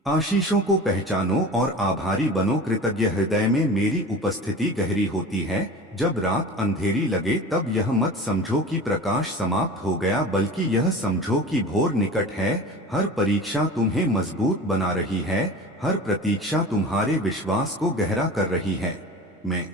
आशीषों को पहचानो और आभारी बनो। कृतज्ञ हृदय में मेरी उपस्थिति गहरी होती है। जब रात अंधेरी लगे तब यह मत समझो कि प्रकाश समाप्त हो गया, बल्कि यह समझो कि भोर निकट है। हर परीक्षा तुम्हें मजबूत बना रही है, हर प्रतीक्षा तुम्हारे विश्वास को गहरा कर रही है। मैं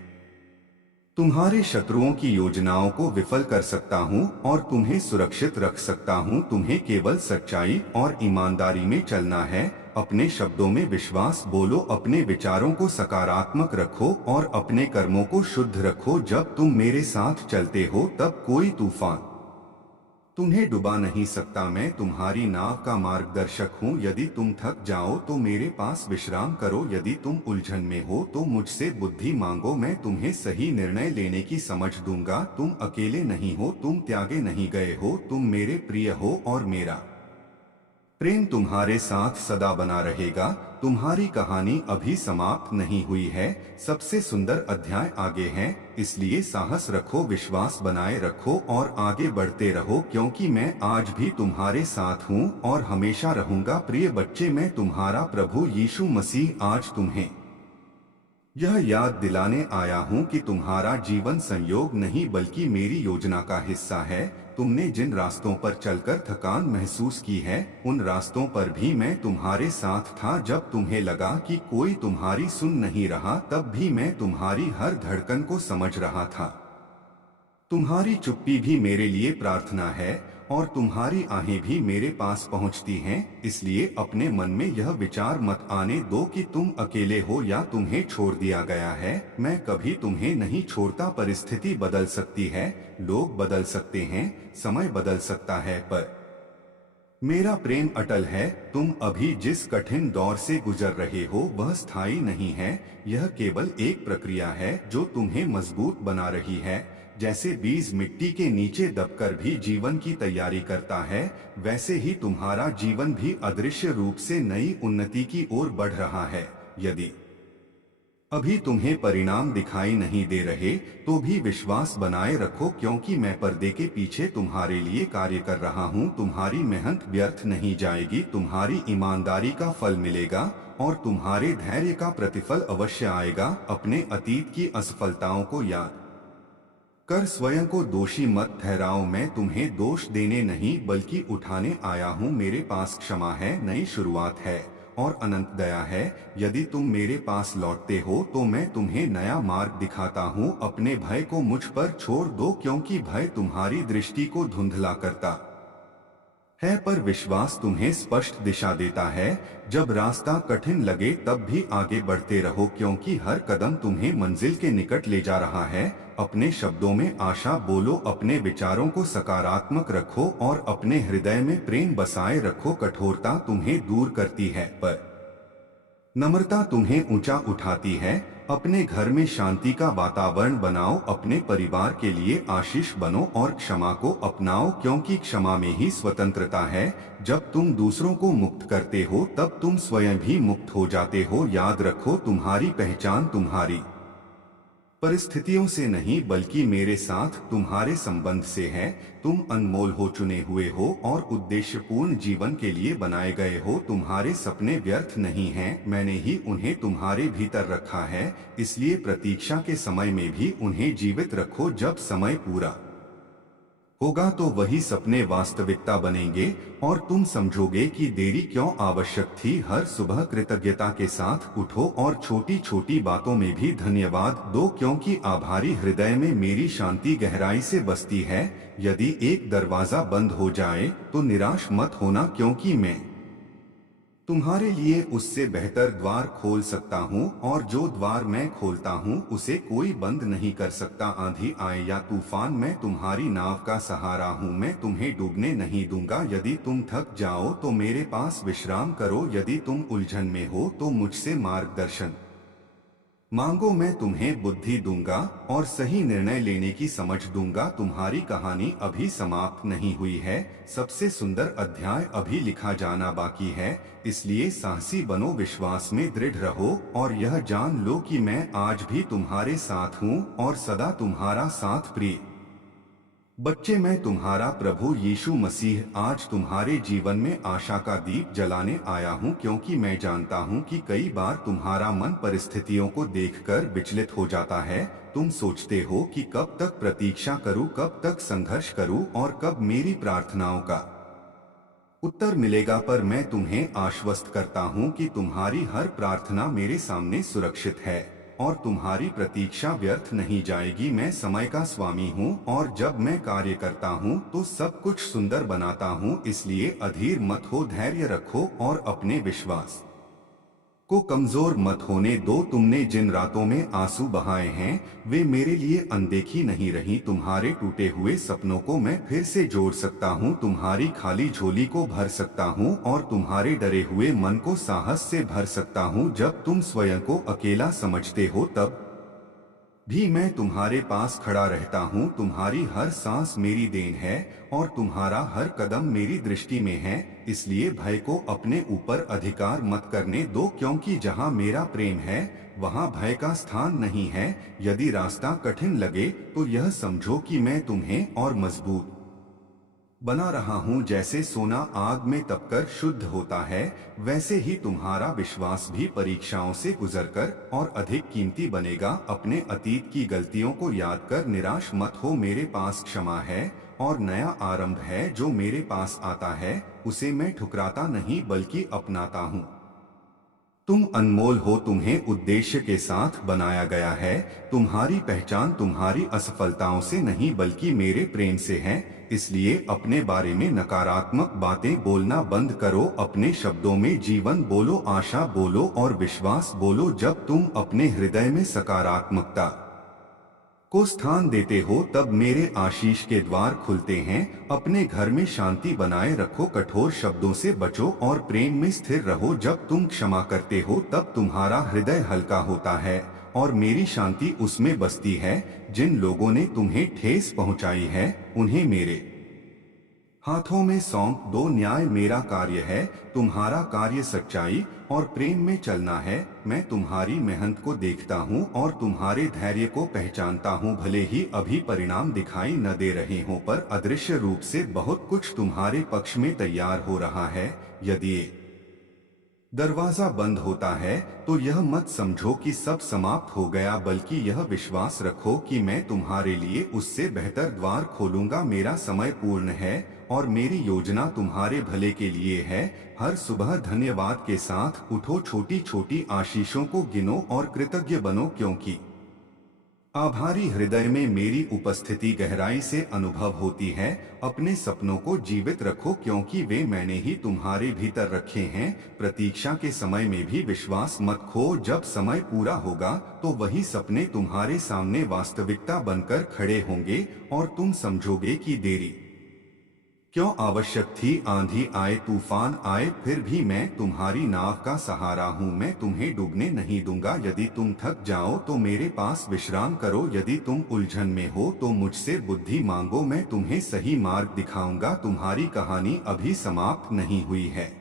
तुम्हारे शत्रुओं की योजनाओं को विफल कर सकता हूँ और तुम्हें सुरक्षित रख सकता हूँ। तुम्हें केवल सच्चाई और ईमानदारी में चलना है। अपने शब्दों में विश्वास बोलो, अपने विचारों को सकारात्मक रखो और अपने कर्मों को शुद्ध रखो। जब तुम मेरे साथ चलते हो तब कोई तूफान तुम्हें डुबा नहीं सकता, मैं तुम्हारी नाव का मार्गदर्शक हूँ। यदि तुम थक जाओ तो मेरे पास विश्राम करो, यदि तुम उलझन में हो तो मुझसे बुद्धि मांगो, मैं तुम्हें सही निर्णय लेने की समझ दूंगा। तुम अकेले नहीं हो, तुम त्यागे नहीं गए हो, तुम मेरे प्रिय हो और मेरा प्रेम तुम्हारे साथ सदा बना रहेगा। तुम्हारी कहानी अभी समाप्त नहीं हुई है, सबसे सुंदर अध्याय आगे है। इसलिए साहस रखो, विश्वास बनाए रखो और आगे बढ़ते रहो, क्योंकि मैं आज भी तुम्हारे साथ हूँ और हमेशा रहूंगा। प्रिय बच्चे, मैं तुम्हारा प्रभु यीशु मसीह आज तुम्हें यह याद दिलाने आया हूँ कि तुम्हारा जीवन संयोग नहीं बल्कि मेरी योजना का हिस्सा है। तुमने जिन रास्तों पर चलकर थकान महसूस की है, उन रास्तों पर भी मैं तुम्हारे साथ था। जब तुम्हें लगा कि कोई तुम्हारी सुन नहीं रहा, तब भी मैं तुम्हारी हर धड़कन को समझ रहा था। तुम्हारी चुप्पी भी मेरे लिए प्रार्थना है और तुम्हारी आहें भी मेरे पास पहुंचती हैं। इसलिए अपने मन में यह विचार मत आने दो कि तुम अकेले हो या तुम्हें छोड़ दिया गया है। मैं कभी तुम्हें नहीं छोड़ता। परिस्थिति बदल सकती है, लोग बदल सकते हैं, समय बदल सकता है, पर मेरा प्रेम अटल है। तुम अभी जिस कठिन दौर से गुजर रहे हो वह स्थायी नहीं है। यह केवल एक प्रक्रिया है जो तुम्हें मजबूत बना रही है। जैसे बीज मिट्टी के नीचे दबकर भी जीवन की तैयारी करता है, वैसे ही तुम्हारा जीवन भी अदृश्य रूप से नई उन्नति की ओर बढ़ रहा है। यदि अभी तुम्हें परिणाम दिखाई नहीं दे रहे तो भी विश्वास बनाए रखो, क्योंकि मैं पर्दे के पीछे तुम्हारे लिए कार्य कर रहा हूँ। तुम्हारी मेहनत व्यर्थ नहीं जाएगी, तुम्हारी ईमानदारी का फल मिलेगा और तुम्हारे धैर्य का प्रतिफल अवश्य आएगा। अपने अतीत की असफलताओं को याद कर स्वयं को दोषी मत ठहराओ। मैं तुम्हें दोष देने नहीं बल्कि उठाने आया हूँ। मेरे पास क्षमा है, नई शुरुआत है और अनंत दया है। यदि तुम मेरे पास लौटते हो तो मैं तुम्हें नया मार्ग दिखाता हूँ। अपने भय को मुझ पर छोड़ दो, क्योंकि भय तुम्हारी दृष्टि को धुंधला करता है, पर विश्वास तुम्हें स्पष्ट दिशा देता है। जब रास्ता कठिन लगे तब भी आगे बढ़ते रहो, क्योंकि हर कदम तुम्हें मंजिल के निकट ले जा रहा है। अपने शब्दों में आशा बोलो, अपने विचारों को सकारात्मक रखो और अपने हृदय में प्रेम बसाए रखो। कठोरता तुम्हें दूर करती है, पर नम्रता तुम्हें ऊंचा उठाती है। अपने घर में शांति का वातावरण बनाओ, अपने परिवार के लिए आशीष बनो और क्षमा को अपनाओ, क्योंकि क्षमा में ही स्वतंत्रता है। जब तुम दूसरों को मुक्त करते हो तब तुम स्वयं भी मुक्त हो जाते हो। याद रखो, तुम्हारी पहचान तुम्हारी परिस्थितियों से नहीं बल्कि मेरे साथ तुम्हारे संबंध से है। तुम अनमोल हो, चुने हुए हो और उद्देश्यपूर्ण जीवन के लिए बनाए गए हो। तुम्हारे सपने व्यर्थ नहीं हैं, मैंने ही उन्हें तुम्हारे भीतर रखा है। इसलिए प्रतीक्षा के समय में भी उन्हें जीवित रखो। जब समय पूरा होगा तो वही सपने वास्तविकता बनेंगे और तुम समझोगे कि देरी क्यों आवश्यक थी। हर सुबह कृतज्ञता के साथ उठो और छोटी छोटी बातों में भी धन्यवाद दो, क्योंकि आभारी हृदय में मेरी शांति गहराई से बसती है। यदि एक दरवाजा बंद हो जाए तो निराश मत होना, क्योंकि मैं तुम्हारे लिए उससे बेहतर द्वार खोल सकता हूँ और जो द्वार मैं खोलता हूँ उसे कोई बंद नहीं कर सकता। आंधी आए या तूफान, मैं तुम्हारी नाव का सहारा हूँ, मैं तुम्हें डूबने नहीं दूंगा। यदि तुम थक जाओ तो मेरे पास विश्राम करो, यदि तुम उलझन में हो तो मुझसे मार्गदर्शन मांगो, मैं तुम्हें बुद्धि दूंगा और सही निर्णय लेने की समझ दूंगा। तुम्हारी कहानी अभी समाप्त नहीं हुई है, सबसे सुंदर अध्याय अभी लिखा जाना बाकी है। इसलिए साहसी बनो, विश्वास में दृढ़ रहो और यह जान लो कि मैं आज भी तुम्हारे साथ हूँ और सदा तुम्हारा साथ। प्रिय बच्चे, मैं तुम्हारा प्रभु यीशु मसीह आज तुम्हारे जीवन में आशा का दीप जलाने आया हूँ, क्योंकि मैं जानता हूँ कि कई बार तुम्हारा मन परिस्थितियों को देखकर विचलित हो जाता है। तुम सोचते हो कि कब तक प्रतीक्षा करूँ, कब तक संघर्ष करूँ और कब मेरी प्रार्थनाओं का उत्तर मिलेगा। पर मैं तुम्हें आश्वस्त करता हूँ कि तुम्हारी हर प्रार्थना मेरे सामने सुरक्षित है और तुम्हारी प्रतीक्षा व्यर्थ नहीं जाएगी। मैं समय का स्वामी हूँ और जब मैं कार्य करता हूँ तो सब कुछ सुंदर बनाता हूँ। इसलिए अधीर मत हो, धैर्य रखो और अपने विश्वास को कमजोर मत होने दो। तुमने जिन रातों में आंसू बहाए हैं वे मेरे लिए अनदेखी नहीं रही। तुम्हारे टूटे हुए सपनों को मैं फिर से जोड़ सकता हूँ, तुम्हारी खाली झोली को भर सकता हूँ और तुम्हारे डरे हुए मन को साहस से भर सकता हूँ। जब तुम स्वयं को अकेला समझते हो तब भी मैं तुम्हारे पास खड़ा रहता हूँ। तुम्हारी हर सांस मेरी देन है और तुम्हारा हर कदम मेरी दृष्टि में है। इसलिए भय को अपने ऊपर अधिकार मत करने दो, क्योंकि जहाँ मेरा प्रेम है वहाँ भय का स्थान नहीं है। यदि रास्ता कठिन लगे तो यह समझो कि मैं तुम्हें और मजबूत बना रहा हूँ। जैसे सोना आग में तपकर शुद्ध होता है, वैसे ही तुम्हारा विश्वास भी परीक्षाओं से गुजरकर और अधिक कीमती बनेगा। अपने अतीत की गलतियों को याद कर निराश मत हो। मेरे पास क्षमा है और नया आरंभ है। जो मेरे पास आता है उसे मैं ठुकराता नहीं बल्कि अपनाता हूँ। तुम अनमोल हो, तुम्हें उद्देश्य के साथ बनाया गया है। तुम्हारी पहचान तुम्हारी असफलताओं से नहीं बल्कि मेरे प्रेम से है। इसलिए अपने बारे में नकारात्मक बातें बोलना बंद करो। अपने शब्दों में जीवन बोलो, आशा बोलो और विश्वास बोलो। जब तुम अपने हृदय में सकारात्मकता को स्थान देते हो तब मेरे आशीष के द्वार खुलते हैं। अपने घर में शांति बनाए रखो, कठोर शब्दों से बचो और प्रेम में स्थिर रहो। जब तुम क्षमा करते हो तब तुम्हारा हृदय हल्का होता है और मेरी शांति उसमें बसती है। जिन लोगों ने तुम्हें ठेस पहुंचाई है उन्हें मेरे हाथों में सौंप दो। न्याय मेरा कार्य है, तुम्हारा कार्य सच्चाई और प्रेम में चलना है। मैं तुम्हारी मेहनत को देखता हूँ और तुम्हारे धैर्य को पहचानता हूँ। भले ही अभी परिणाम दिखाई न दे रहे हों, पर अदृश्य रूप से बहुत कुछ तुम्हारे पक्ष में तैयार हो रहा है। यदि ये दरवाजा बंद होता है तो यह मत समझो कि सब समाप्त हो गया, बल्कि यह विश्वास रखो कि मैं तुम्हारे लिए उससे बेहतर द्वार खोलूंगा। मेरा समय पूर्ण है और मेरी योजना तुम्हारे भले के लिए है। हर सुबह धन्यवाद के साथ उठो, छोटी छोटी आशीषों को गिनो और कृतज्ञ बनो, क्योंकि आभारी हृदय में मेरी उपस्थिति गहराई से अनुभव होती है। अपने सपनों को जीवित रखो, क्योंकि वे मैंने ही तुम्हारे भीतर रखे हैं। प्रतीक्षा के समय में भी विश्वास मत खो। जब समय पूरा होगा तो वही सपने तुम्हारे सामने वास्तविकता बनकर खड़े होंगे और तुम समझोगे कि देरी क्यों आवश्यक थी। आंधी आए तूफान आए फिर भी मैं तुम्हारी नाव का सहारा हूँ। मैं तुम्हें डूबने नहीं दूंगा। यदि तुम थक जाओ तो मेरे पास विश्राम करो। यदि तुम उलझन में हो तो मुझसे बुद्धि मांगो, मैं तुम्हें सही मार्ग दिखाऊंगा। तुम्हारी कहानी अभी समाप्त नहीं हुई है,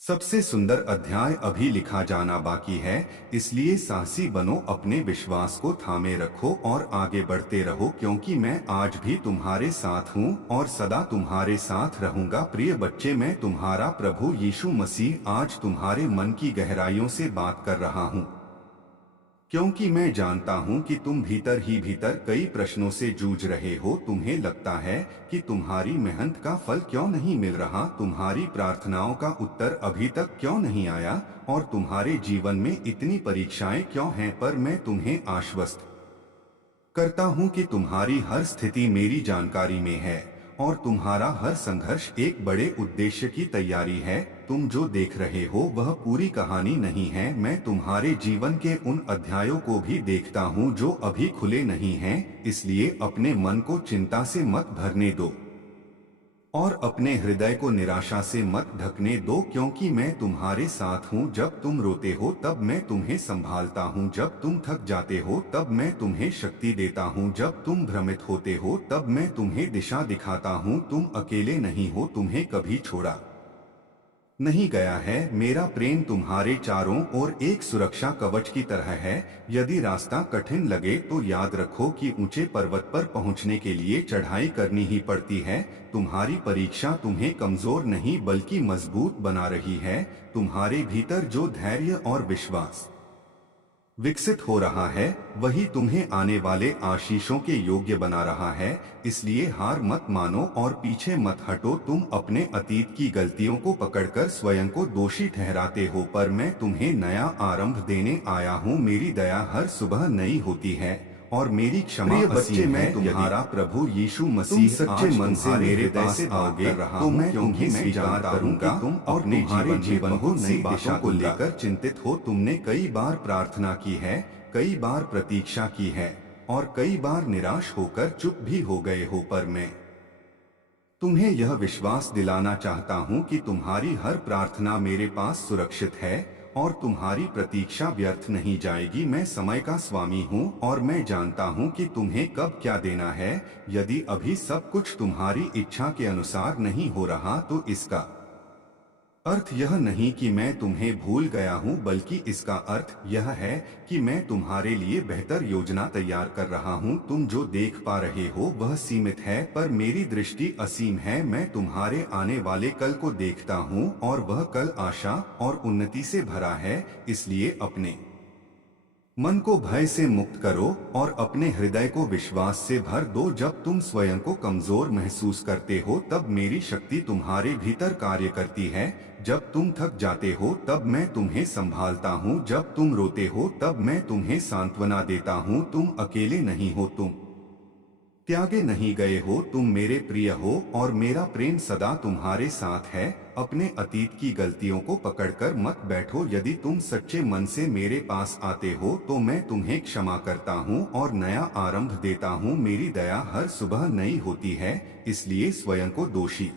सबसे सुंदर अध्याय अभी लिखा जाना बाकी है। इसलिए साहसी बनो, अपने विश्वास को थामे रखो और आगे बढ़ते रहो, क्योंकि मैं आज भी तुम्हारे साथ हूँ और सदा तुम्हारे साथ रहूंगा। प्रिय बच्चे, मैं तुम्हारा प्रभु यीशु मसीह आज तुम्हारे मन की गहराइयों से बात कर रहा हूँ, क्योंकि मैं जानता हूं कि तुम भीतर ही भीतर कई प्रश्नों से जूझ रहे हो। तुम्हें लगता है कि तुम्हारी मेहनत का फल क्यों नहीं मिल रहा, तुम्हारी प्रार्थनाओं का उत्तर अभी तक क्यों नहीं आया और तुम्हारे जीवन में इतनी परीक्षाएं क्यों हैं। पर मैं तुम्हें आश्वस्त करता हूं कि तुम्हारी हर स्थिति मेरी जानकारी में है और तुम्हारा हर संघर्ष एक बड़े उद्देश्य की तैयारी है। तुम जो देख रहे हो वह पूरी कहानी नहीं है। मैं तुम्हारे जीवन के उन अध्यायों को भी देखता हूँ जो अभी खुले नहीं हैं। इसलिए अपने मन को चिंता से मत भरने दो और अपने हृदय को निराशा से मत ढकने दो, क्योंकि मैं तुम्हारे साथ हूँ। जब तुम रोते हो तब मैं तुम्हें संभालता हूँ, जब तुम थक जाते हो तब मैं तुम्हें शक्ति देता हूँ, जब तुम भ्रमित होते हो तब मैं तुम्हें दिशा दिखाता हूँ। तुम अकेले नहीं हो, तुम्हें कभी छोड़ा नहीं गया है। मेरा प्रेम तुम्हारे चारों ओर एक सुरक्षा कवच की तरह है। यदि रास्ता कठिन लगे तो याद रखो कि ऊंचे पर्वत पर पहुंचने के लिए चढ़ाई करनी ही पड़ती है। तुम्हारी परीक्षा तुम्हें कमजोर नहीं बल्कि मजबूत बना रही है। तुम्हारे भीतर जो धैर्य और विश्वास विकसित हो रहा है वही तुम्हें आने वाले आशीषों के योग्य बना रहा है। इसलिए हार मत मानो और पीछे मत हटो। तुम अपने अतीत की गलतियों को पकड़कर स्वयं को दोषी ठहराते हो, पर मैं तुम्हें नया आरंभ देने आया हूँ। मेरी दया हर सुबह नई होती है और मेरी क्षमा बच्चे मैं तुम्हारा प्रभु यीशु मसीह सच्चे मन से मेरे हृदय से आओगे तो मैं तुम्हें स्वीकार करूंगा तुम और तुम्हारे जीवन को नई दिशा को लेकर चिंतित हो। तुमने कई बार प्रार्थना की है, कई बार प्रतीक्षा की है और कई बार निराश होकर चुप भी हो गए हो, पर मैं तुम्हें यह विश्वास दिलाना चाहता हूं कि तुम्हारी हर प्रार्थना मेरे पास सुरक्षित है और तुम्हारी प्रतीक्षा व्यर्थ नहीं जाएगी। मैं समय का स्वामी हूं और मैं जानता हूं कि तुम्हें कब क्या देना है। यदि अभी सब कुछ तुम्हारी इच्छा के अनुसार नहीं हो रहा तो इसका अर्थ यह नहीं कि मैं तुम्हें भूल गया हूं, बल्कि इसका अर्थ यह है कि मैं तुम्हारे लिए बेहतर योजना तैयार कर रहा हूं। तुम जो देख पा रहे हो वह सीमित है, पर मेरी दृष्टि असीम है। मैं तुम्हारे आने वाले कल को देखता हूं और वह कल आशा और उन्नति से भरा है। इसलिए अपने मन को भय से मुक्त करो और अपने हृदय को विश्वास से भर दो। जब तुम स्वयं को कमजोर महसूस करते हो तब मेरी शक्ति तुम्हारे भीतर कार्य करती है। जब तुम थक जाते हो तब मैं तुम्हें संभालता हूँ। जब तुम रोते हो तब मैं तुम्हें सांत्वना देता हूँ। तुम अकेले नहीं हो, तुम त्यागे नहीं गए हो, तुम मेरे प्रिय हो और मेरा प्रेम सदा तुम्हारे साथ है। अपने अतीत की गलतियों को पकड़कर मत बैठो। यदि तुम सच्चे मन से मेरे पास आते हो तो मैं तुम्हें क्षमा करता हूँ और नया आरंभ देता हूँ। मेरी दया हर सुबह नई होती है, इसलिए स्वयं को दोषी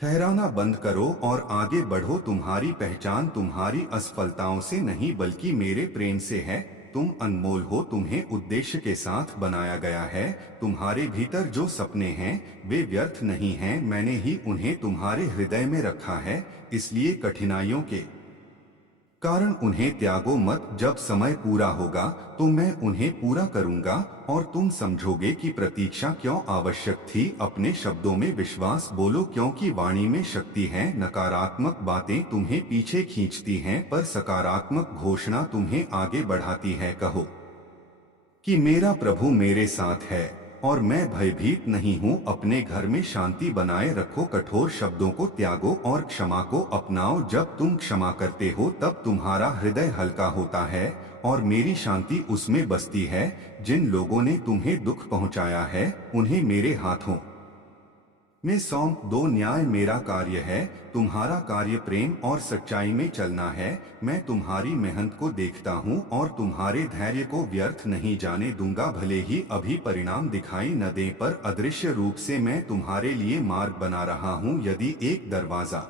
ठहराना बंद करो और आगे बढ़ो। तुम्हारी पहचान तुम्हारी असफलताओं से नहीं बल्कि मेरे प्रेम से है। तुम अनमोल हो, तुम्हें उद्देश्य के साथ बनाया गया है। तुम्हारे भीतर जो सपने हैं वे व्यर्थ नहीं हैं, मैंने ही उन्हें तुम्हारे हृदय में रखा है। इसलिए कठिनाइयों के कारण उन्हें त्यागो मत। जब समय पूरा होगा तो मैं उन्हें पूरा करूंगा और तुम समझोगे कि प्रतीक्षा क्यों आवश्यक थी। अपने शब्दों में विश्वास बोलो, क्योंकि वाणी में शक्ति है। नकारात्मक बातें तुम्हें पीछे खींचती हैं, पर सकारात्मक घोषणा तुम्हें आगे बढ़ाती है। कहो कि मेरा प्रभु मेरे साथ है और मैं भयभीत नहीं हूँ। अपने घर में शांति बनाए रखो, कठोर शब्दों को त्यागो और क्षमा को अपनाओ। जब तुम क्षमा करते हो तब तुम्हारा हृदय हल्का होता है और मेरी शांति उसमें बसती है। जिन लोगों ने तुम्हें दुख पहुंचाया है उन्हें मेरे हाथों में सौंप दो। न्याय मेरा कार्य है, तुम्हारा कार्य प्रेम और सच्चाई में चलना है। मैं तुम्हारी मेहनत को देखता हूँ और तुम्हारे धैर्य को व्यर्थ नहीं जाने दूंगा। भले ही अभी परिणाम दिखाई न दें, पर अदृश्य रूप से मैं तुम्हारे लिए मार्ग बना रहा हूँ। यदि एक दरवाजा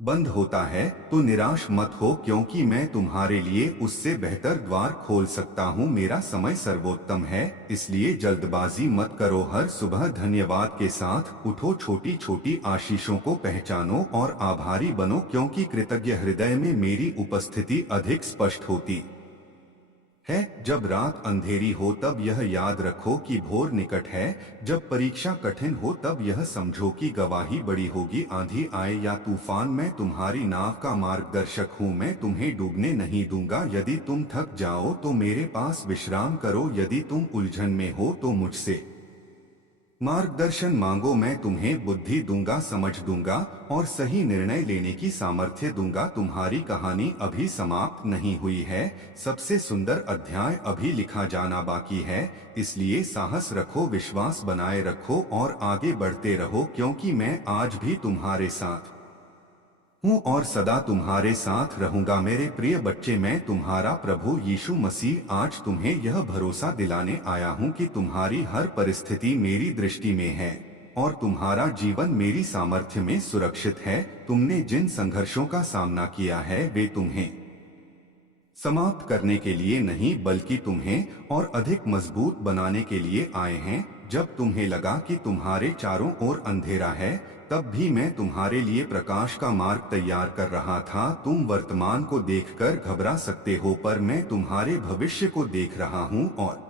बंद होता है तो निराश मत हो, क्योंकि मैं तुम्हारे लिए उससे बेहतर द्वार खोल सकता हूँ। मेरा समय सर्वोत्तम है, इसलिए जल्दबाजी मत करो। हर सुबह धन्यवाद के साथ उठो, छोटी छोटी आशीषों को पहचानो और आभारी बनो, क्योंकि कृतज्ञ हृदय में मेरी उपस्थिति अधिक स्पष्ट होती है। जब रात अंधेरी हो तब यह याद रखो कि भोर निकट है। जब परीक्षा कठिन हो तब यह समझो कि गवाही बड़ी होगी। आंधी आए या तूफान, मैं तुम्हारी नाव का मार्गदर्शक हूँ, मैं तुम्हें डूबने नहीं दूंगा। यदि तुम थक जाओ तो मेरे पास विश्राम करो। यदि तुम उलझन में हो तो मुझसे मार्गदर्शन मांगो, मैं तुम्हें बुद्धि दूंगा, समझ दूंगा और सही निर्णय लेने की सामर्थ्य दूंगा। तुम्हारी कहानी अभी समाप्त नहीं हुई है, सबसे सुंदर अध्याय अभी लिखा जाना बाकी है। इसलिए साहस रखो, विश्वास बनाए रखो और आगे बढ़ते रहो, क्योंकि मैं आज भी तुम्हारे साथ हूँ और सदा तुम्हारे साथ रहूंगा। मेरे प्रिय बच्चे, मैं तुम्हारा प्रभु यीशु मसीह आज तुम्हें यह भरोसा दिलाने आया हूँ कि तुम्हारी हर परिस्थिति मेरी दृष्टि में है और तुम्हारा जीवन मेरी सामर्थ्य में सुरक्षित है। तुमने जिन संघर्षों का सामना किया है वे तुम्हें समाप्त करने के लिए नहीं बल्कि तुम्हें और अधिक मजबूत बनाने के लिए आए हैं। जब तुम्हें लगा कि तुम्हारे चारों ओर अंधेरा है तब भी मैं तुम्हारे लिए प्रकाश का मार्ग तैयार कर रहा था। तुम वर्तमान को देखकर घबरा सकते हो, पर मैं तुम्हारे भविष्य को देख रहा हूँ और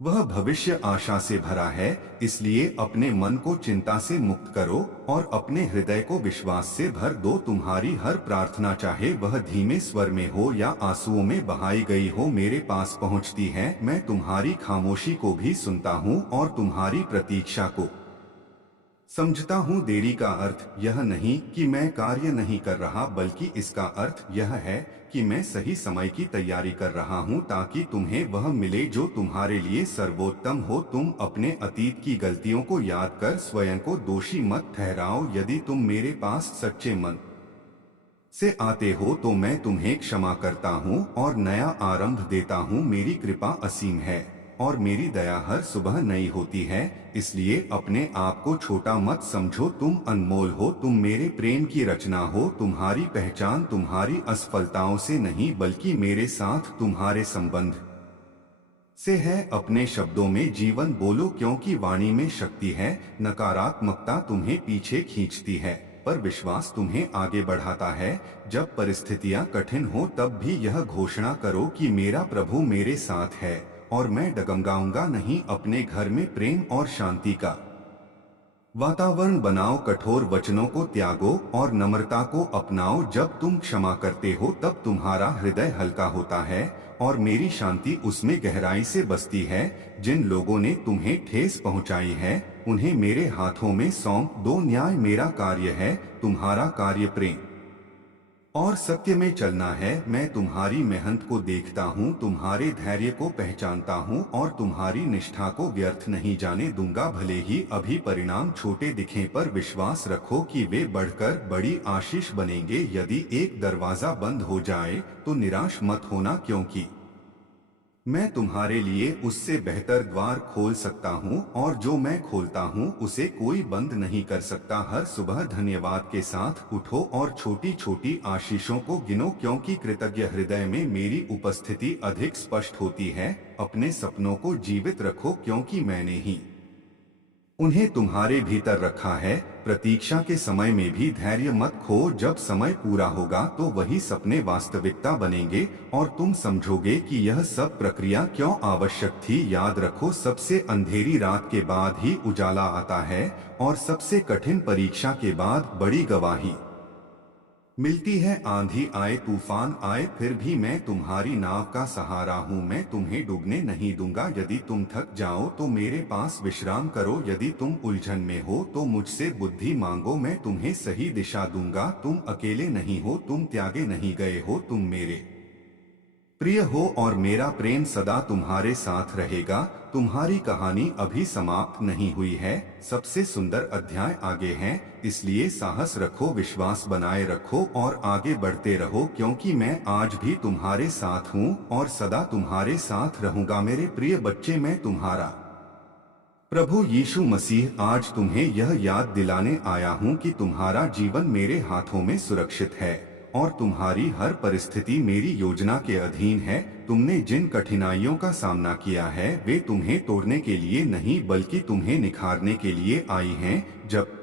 वह भविष्य आशा से भरा है। इसलिए अपने मन को चिंता से मुक्त करो और अपने हृदय को विश्वास से भर दो। तुम्हारी हर प्रार्थना, चाहे वह धीमे स्वर में हो या आंसुओं में बहाई गई हो, मेरे पास पहुँचती है। मैं तुम्हारी खामोशी को भी सुनता हूँ और तुम्हारी प्रतीक्षा को समझता हूँ देरी का अर्थ यह नहीं कि मैं कार्य नहीं कर रहा, बल्कि इसका अर्थ यह है कि मैं सही समय की तैयारी कर रहा हूँ ताकि तुम्हें वह मिले जो तुम्हारे लिए सर्वोत्तम हो। तुम अपने अतीत की गलतियों को याद कर स्वयं को दोषी मत ठहराओ। यदि तुम मेरे पास सच्चे मन से आते हो तो मैं तुम्हें क्षमा करता हूँ और नया आरंभ देता हूँ। मेरी कृपा असीम है और मेरी दया हर सुबह नई होती है, इसलिए अपने आप को छोटा मत समझो। तुम अनमोल हो, तुम मेरे प्रेम की रचना हो। तुम्हारी पहचान तुम्हारी असफलताओं से नहीं बल्कि मेरे साथ तुम्हारे संबंध से है। अपने शब्दों में जीवन बोलो, क्योंकि वाणी में शक्ति है। नकारात्मकता तुम्हें पीछे खींचती है पर विश्वास तुम्हें आगे बढ़ाता है। जब परिस्थितियां कठिन हो तब भी यह घोषणा करो कि मेरा प्रभु मेरे साथ है और मैं डगमगाऊंगा नहीं। अपने घर में प्रेम और शांति का वातावरण बनाओ, कठोर वचनों को त्यागो और नम्रता को अपनाओ। जब तुम क्षमा करते हो तब तुम्हारा हृदय हल्का होता है और मेरी शांति उसमें गहराई से बसती है। जिन लोगों ने तुम्हें ठेस पहुंचाई है उन्हें मेरे हाथों में सौंप दो। न्याय मेरा कार्य है, तुम्हारा कार्य प्रेम और सत्य में चलना है। मैं तुम्हारी मेहनत को देखता हूँ, तुम्हारे धैर्य को पहचानता हूँ और तुम्हारी निष्ठा को व्यर्थ नहीं जाने दूंगा। भले ही अभी परिणाम छोटे दिखें पर विश्वास रखो कि वे बढ़कर बड़ी आशीष बनेंगे। यदि एक दरवाजा बंद हो जाए तो निराश मत होना, क्योंकि मैं तुम्हारे लिए उससे बेहतर द्वार खोल सकता हूँ और जो मैं खोलता हूँ उसे कोई बंद नहीं कर सकता। हर सुबह धन्यवाद के साथ उठो और छोटी छोटी आशीषों को गिनो, क्योंकि कृतज्ञ हृदय में मेरी उपस्थिति अधिक स्पष्ट होती है। अपने सपनों को जीवित रखो, क्योंकि मैंने ही उन्हें तुम्हारे भीतर रखा है। प्रतीक्षा के समय में भी धैर्य मत खो, जब समय पूरा होगा तो वही सपने वास्तविकता बनेंगे और तुम समझोगे कि यह सब प्रक्रिया क्यों आवश्यक थी। याद रखो, सबसे अंधेरी रात के बाद ही उजाला आता है और सबसे कठिन परीक्षा के बाद बड़ी गवाही मिलती है। आंधी आए तूफान आए फिर भी मैं तुम्हारी नाव का सहारा हूँ। मैं तुम्हें डूबने नहीं दूंगा। यदि तुम थक जाओ तो मेरे पास विश्राम करो। यदि तुम उलझन में हो तो मुझसे बुद्धि मांगो, मैं तुम्हें सही दिशा दूंगा। तुम अकेले नहीं हो, तुम त्यागे नहीं गए हो, तुम मेरे प्रिय हो और मेरा प्रेम सदा तुम्हारे साथ रहेगा। तुम्हारी कहानी अभी समाप्त नहीं हुई है, सबसे सुंदर अध्याय आगे हैं। इसलिए साहस रखो, विश्वास बनाए रखो और आगे बढ़ते रहो, क्योंकि मैं आज भी तुम्हारे साथ हूँ और सदा तुम्हारे साथ रहूंगा। मेरे प्रिय बच्चे, मैं तुम्हारा प्रभु यीशु मसीह आज तुम्हें यह याद दिलाने आया हूँ कि तुम्हारा जीवन मेरे हाथों में सुरक्षित है और तुम्हारी हर परिस्थिति मेरी योजना के अधीन है। तुमने जिन कठिनाइयों का सामना किया है वे तुम्हें तोड़ने के लिए नहीं बल्कि तुम्हें निखारने के लिए आई हैं। जब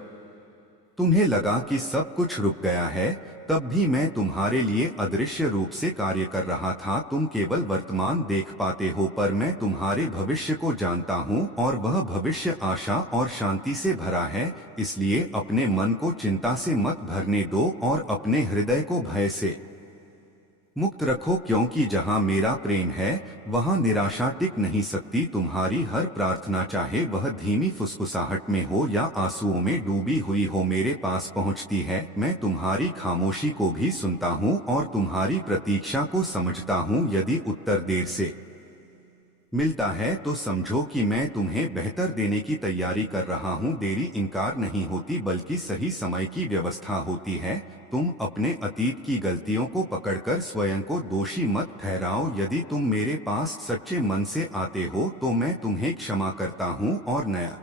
तुम्हें लगा कि सब कुछ रुक गया है तब भी मैं तुम्हारे लिए अदृश्य रूप से कार्य कर रहा था। तुम केवल वर्तमान देख पाते हो पर मैं तुम्हारे भविष्य को जानता हूँ और वह भविष्य आशा और शांति से भरा है। इसलिए अपने मन को चिंता से मत भरने दो और अपने हृदय को भय से मुक्त रखो, क्योंकि जहाँ मेरा प्रेम है वहाँ निराशा टिक नहीं सकती। तुम्हारी हर प्रार्थना, चाहे वह धीमी फुसफुसाहट में हो या आंसुओं में डूबी हुई हो, मेरे पास पहुँचती है। मैं तुम्हारी खामोशी को भी सुनता हूँ और तुम्हारी प्रतीक्षा को समझता हूँ। यदि उत्तर देर से मिलता है तो समझो कि मैं तुम्हें बेहतर देने की तैयारी कर रहा हूँ। देरी इनकार नहीं होती बल्कि सही समय की व्यवस्था होती है। तुम अपने अतीत की गलतियों को पकड़कर स्वयं को दोषी मत ठहराओ। यदि तुम मेरे पास सच्चे मन से आते हो तो मैं तुम्हें क्षमा करता हूँ और नया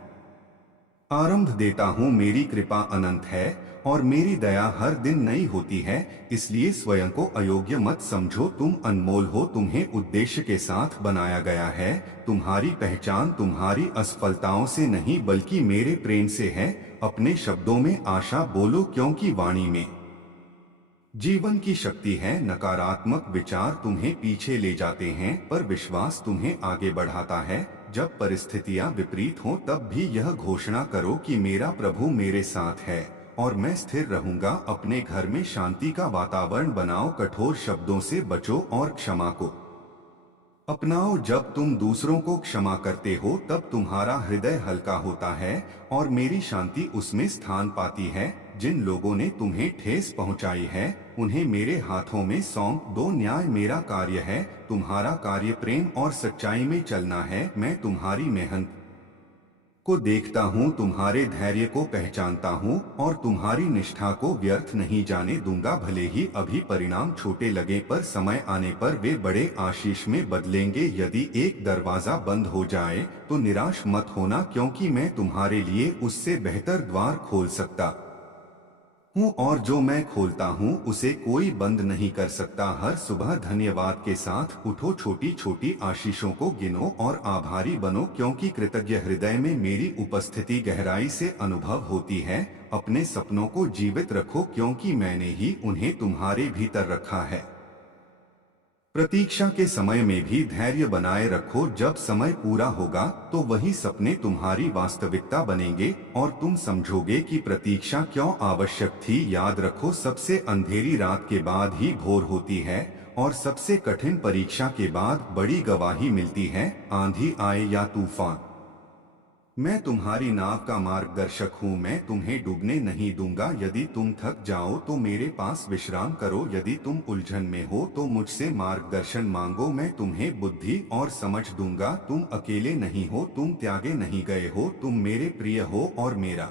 आरंभ देता हूँ। मेरी कृपा अनंत है और मेरी दया हर दिन नई होती है। इसलिए स्वयं को अयोग्य मत समझो, तुम अनमोल हो, तुम्हें उद्देश्य के साथ बनाया गया है। तुम्हारी पहचान तुम्हारी असफलताओं से नहीं बल्कि मेरे प्रेम से है। अपने शब्दों में आशा बोलो, क्योंकि वाणी में जीवन की शक्ति है। नकारात्मक विचार तुम्हें पीछे ले जाते हैं पर विश्वास तुम्हें आगे बढ़ाता है। जब परिस्थितियां विपरीत हों तब भी यह घोषणा करो कि मेरा प्रभु मेरे साथ है और मैं स्थिर रहूंगा। अपने घर में शांति का वातावरण बनाओ, कठोर शब्दों से बचो और क्षमा को अपनाओ। जब तुम दूसरों को क्षमा करते हो तब तुम्हारा हृदय हल्का होता है और मेरी शांति उसमें स्थान पाती है। जिन लोगों ने तुम्हें ठेस पहुंचाई है उन्हें मेरे हाथों में सौंप दो। न्याय मेरा कार्य है, तुम्हारा कार्य प्रेम और सच्चाई में चलना है। मैं तुम्हारी मेहनत को देखता हूँ, तुम्हारे धैर्य को पहचानता हूँ और तुम्हारी निष्ठा को व्यर्थ नहीं जाने दूंगा। भले ही अभी परिणाम छोटे लगे पर समय आने पर वे बड़े आशीष में बदलेंगे। यदि एक दरवाजा बंद हो जाए तो निराश मत होना, क्योंकि मैं तुम्हारे लिए उससे बेहतर द्वार खोल सकता हूँ और जो मैं खोलता हूँ उसे कोई बंद नहीं कर सकता। हर सुबह धन्यवाद के साथ उठो, छोटी छोटी आशीषों को गिनो और आभारी बनो, क्योंकि कृतज्ञ हृदय में मेरी उपस्थिति गहराई से अनुभव होती है। अपने सपनों को जीवित रखो, क्योंकि मैंने ही उन्हें तुम्हारे भीतर रखा है। प्रतीक्षा के समय में भी धैर्य बनाए रखो। जब समय पूरा होगा तो वही सपने तुम्हारी वास्तविकता बनेंगे और तुम समझोगे कि प्रतीक्षा क्यों आवश्यक थी। याद रखो, सबसे अंधेरी रात के बाद ही भोर होती है और सबसे कठिन परीक्षा के बाद बड़ी गवाही मिलती है। आंधी आए या तूफान, मैं तुम्हारी नाव का मार्गदर्शक हूँ। मैं तुम्हें डूबने नहीं दूंगा। यदि तुम थक जाओ तो मेरे पास विश्राम करो। यदि तुम उलझन में हो तो मुझसे मार्गदर्शन मांगो, मैं तुम्हें बुद्धि और समझ दूंगा। तुम अकेले नहीं हो, तुम त्यागे नहीं गए हो, तुम मेरे प्रिय हो और मेरा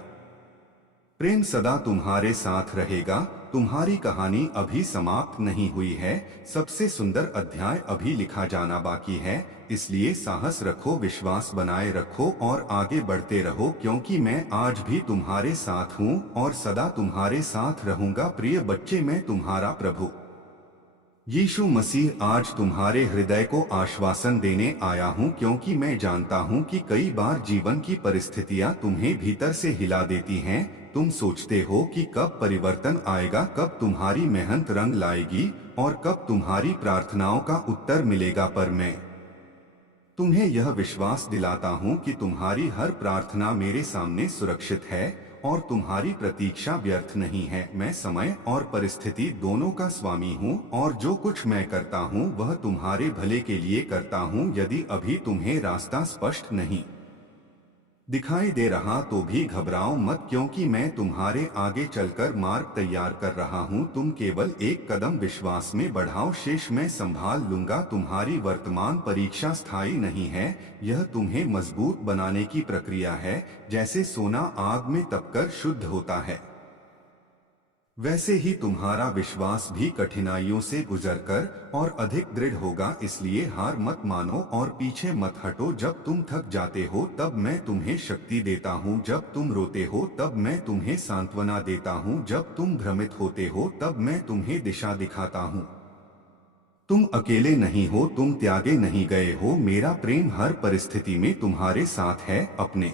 प्रेम सदा तुम्हारे साथ रहेगा। तुम्हारी कहानी अभी समाप्त नहीं हुई है, सबसे सुंदर अध्याय अभी लिखा जाना बाकी है। इसलिए साहस रखो, विश्वास बनाए रखो और आगे बढ़ते रहो, क्योंकि मैं आज भी तुम्हारे साथ हूँ और सदा तुम्हारे साथ रहूंगा। प्रिय बच्चे, मैं तुम्हारा प्रभु यीशु मसीह आज तुम्हारे हृदय को आश्वासन देने आया हूँ, क्योंकि मैं जानता हूँ कि कई बार जीवन की परिस्थितियाँ तुम्हें भीतर से हिला देती हैं। तुम सोचते हो कि कब परिवर्तन आएगा, कब तुम्हारी मेहनत रंग लाएगी और कब तुम्हारी प्रार्थनाओं का उत्तर मिलेगा, पर मैं तुम्हें यह विश्वास दिलाता हूँ कि तुम्हारी हर प्रार्थना मेरे सामने सुरक्षित है और तुम्हारी प्रतीक्षा व्यर्थ नहीं है। मैं समय और परिस्थिति दोनों का स्वामी हूँ और जो कुछ मैं करता हूँ वह तुम्हारे भले के लिए करता हूँ। यदि अभी तुम्हें रास्ता स्पष्ट नहीं दिखाई दे रहा तो भी घबराओ मत, क्योंकि मैं तुम्हारे आगे चलकर मार्ग तैयार कर रहा हूँ। तुम केवल एक कदम विश्वास में बढ़ाओ, शेष मैं संभाल लूंगा। तुम्हारी वर्तमान परीक्षा स्थायी नहीं है, यह तुम्हें मजबूत बनाने की प्रक्रिया है। जैसे सोना आग में तपकर शुद्ध होता है, वैसे ही तुम्हारा विश्वास भी कठिनाइयों से गुजरकर और अधिक दृढ़ होगा। इसलिए हार मत मानो और पीछे मत हटो। जब तुम थक जाते हो तब मैं तुम्हें शक्ति देता हूँ, जब तुम रोते हो तब मैं तुम्हें सांत्वना देता हूँ, जब तुम भ्रमित होते हो तब मैं तुम्हें दिशा दिखाता हूँ। तुम अकेले नहीं हो, तुम त्यागे नहीं गए हो। मेरा प्रेम हर परिस्थिति में तुम्हारे साथ है। अपने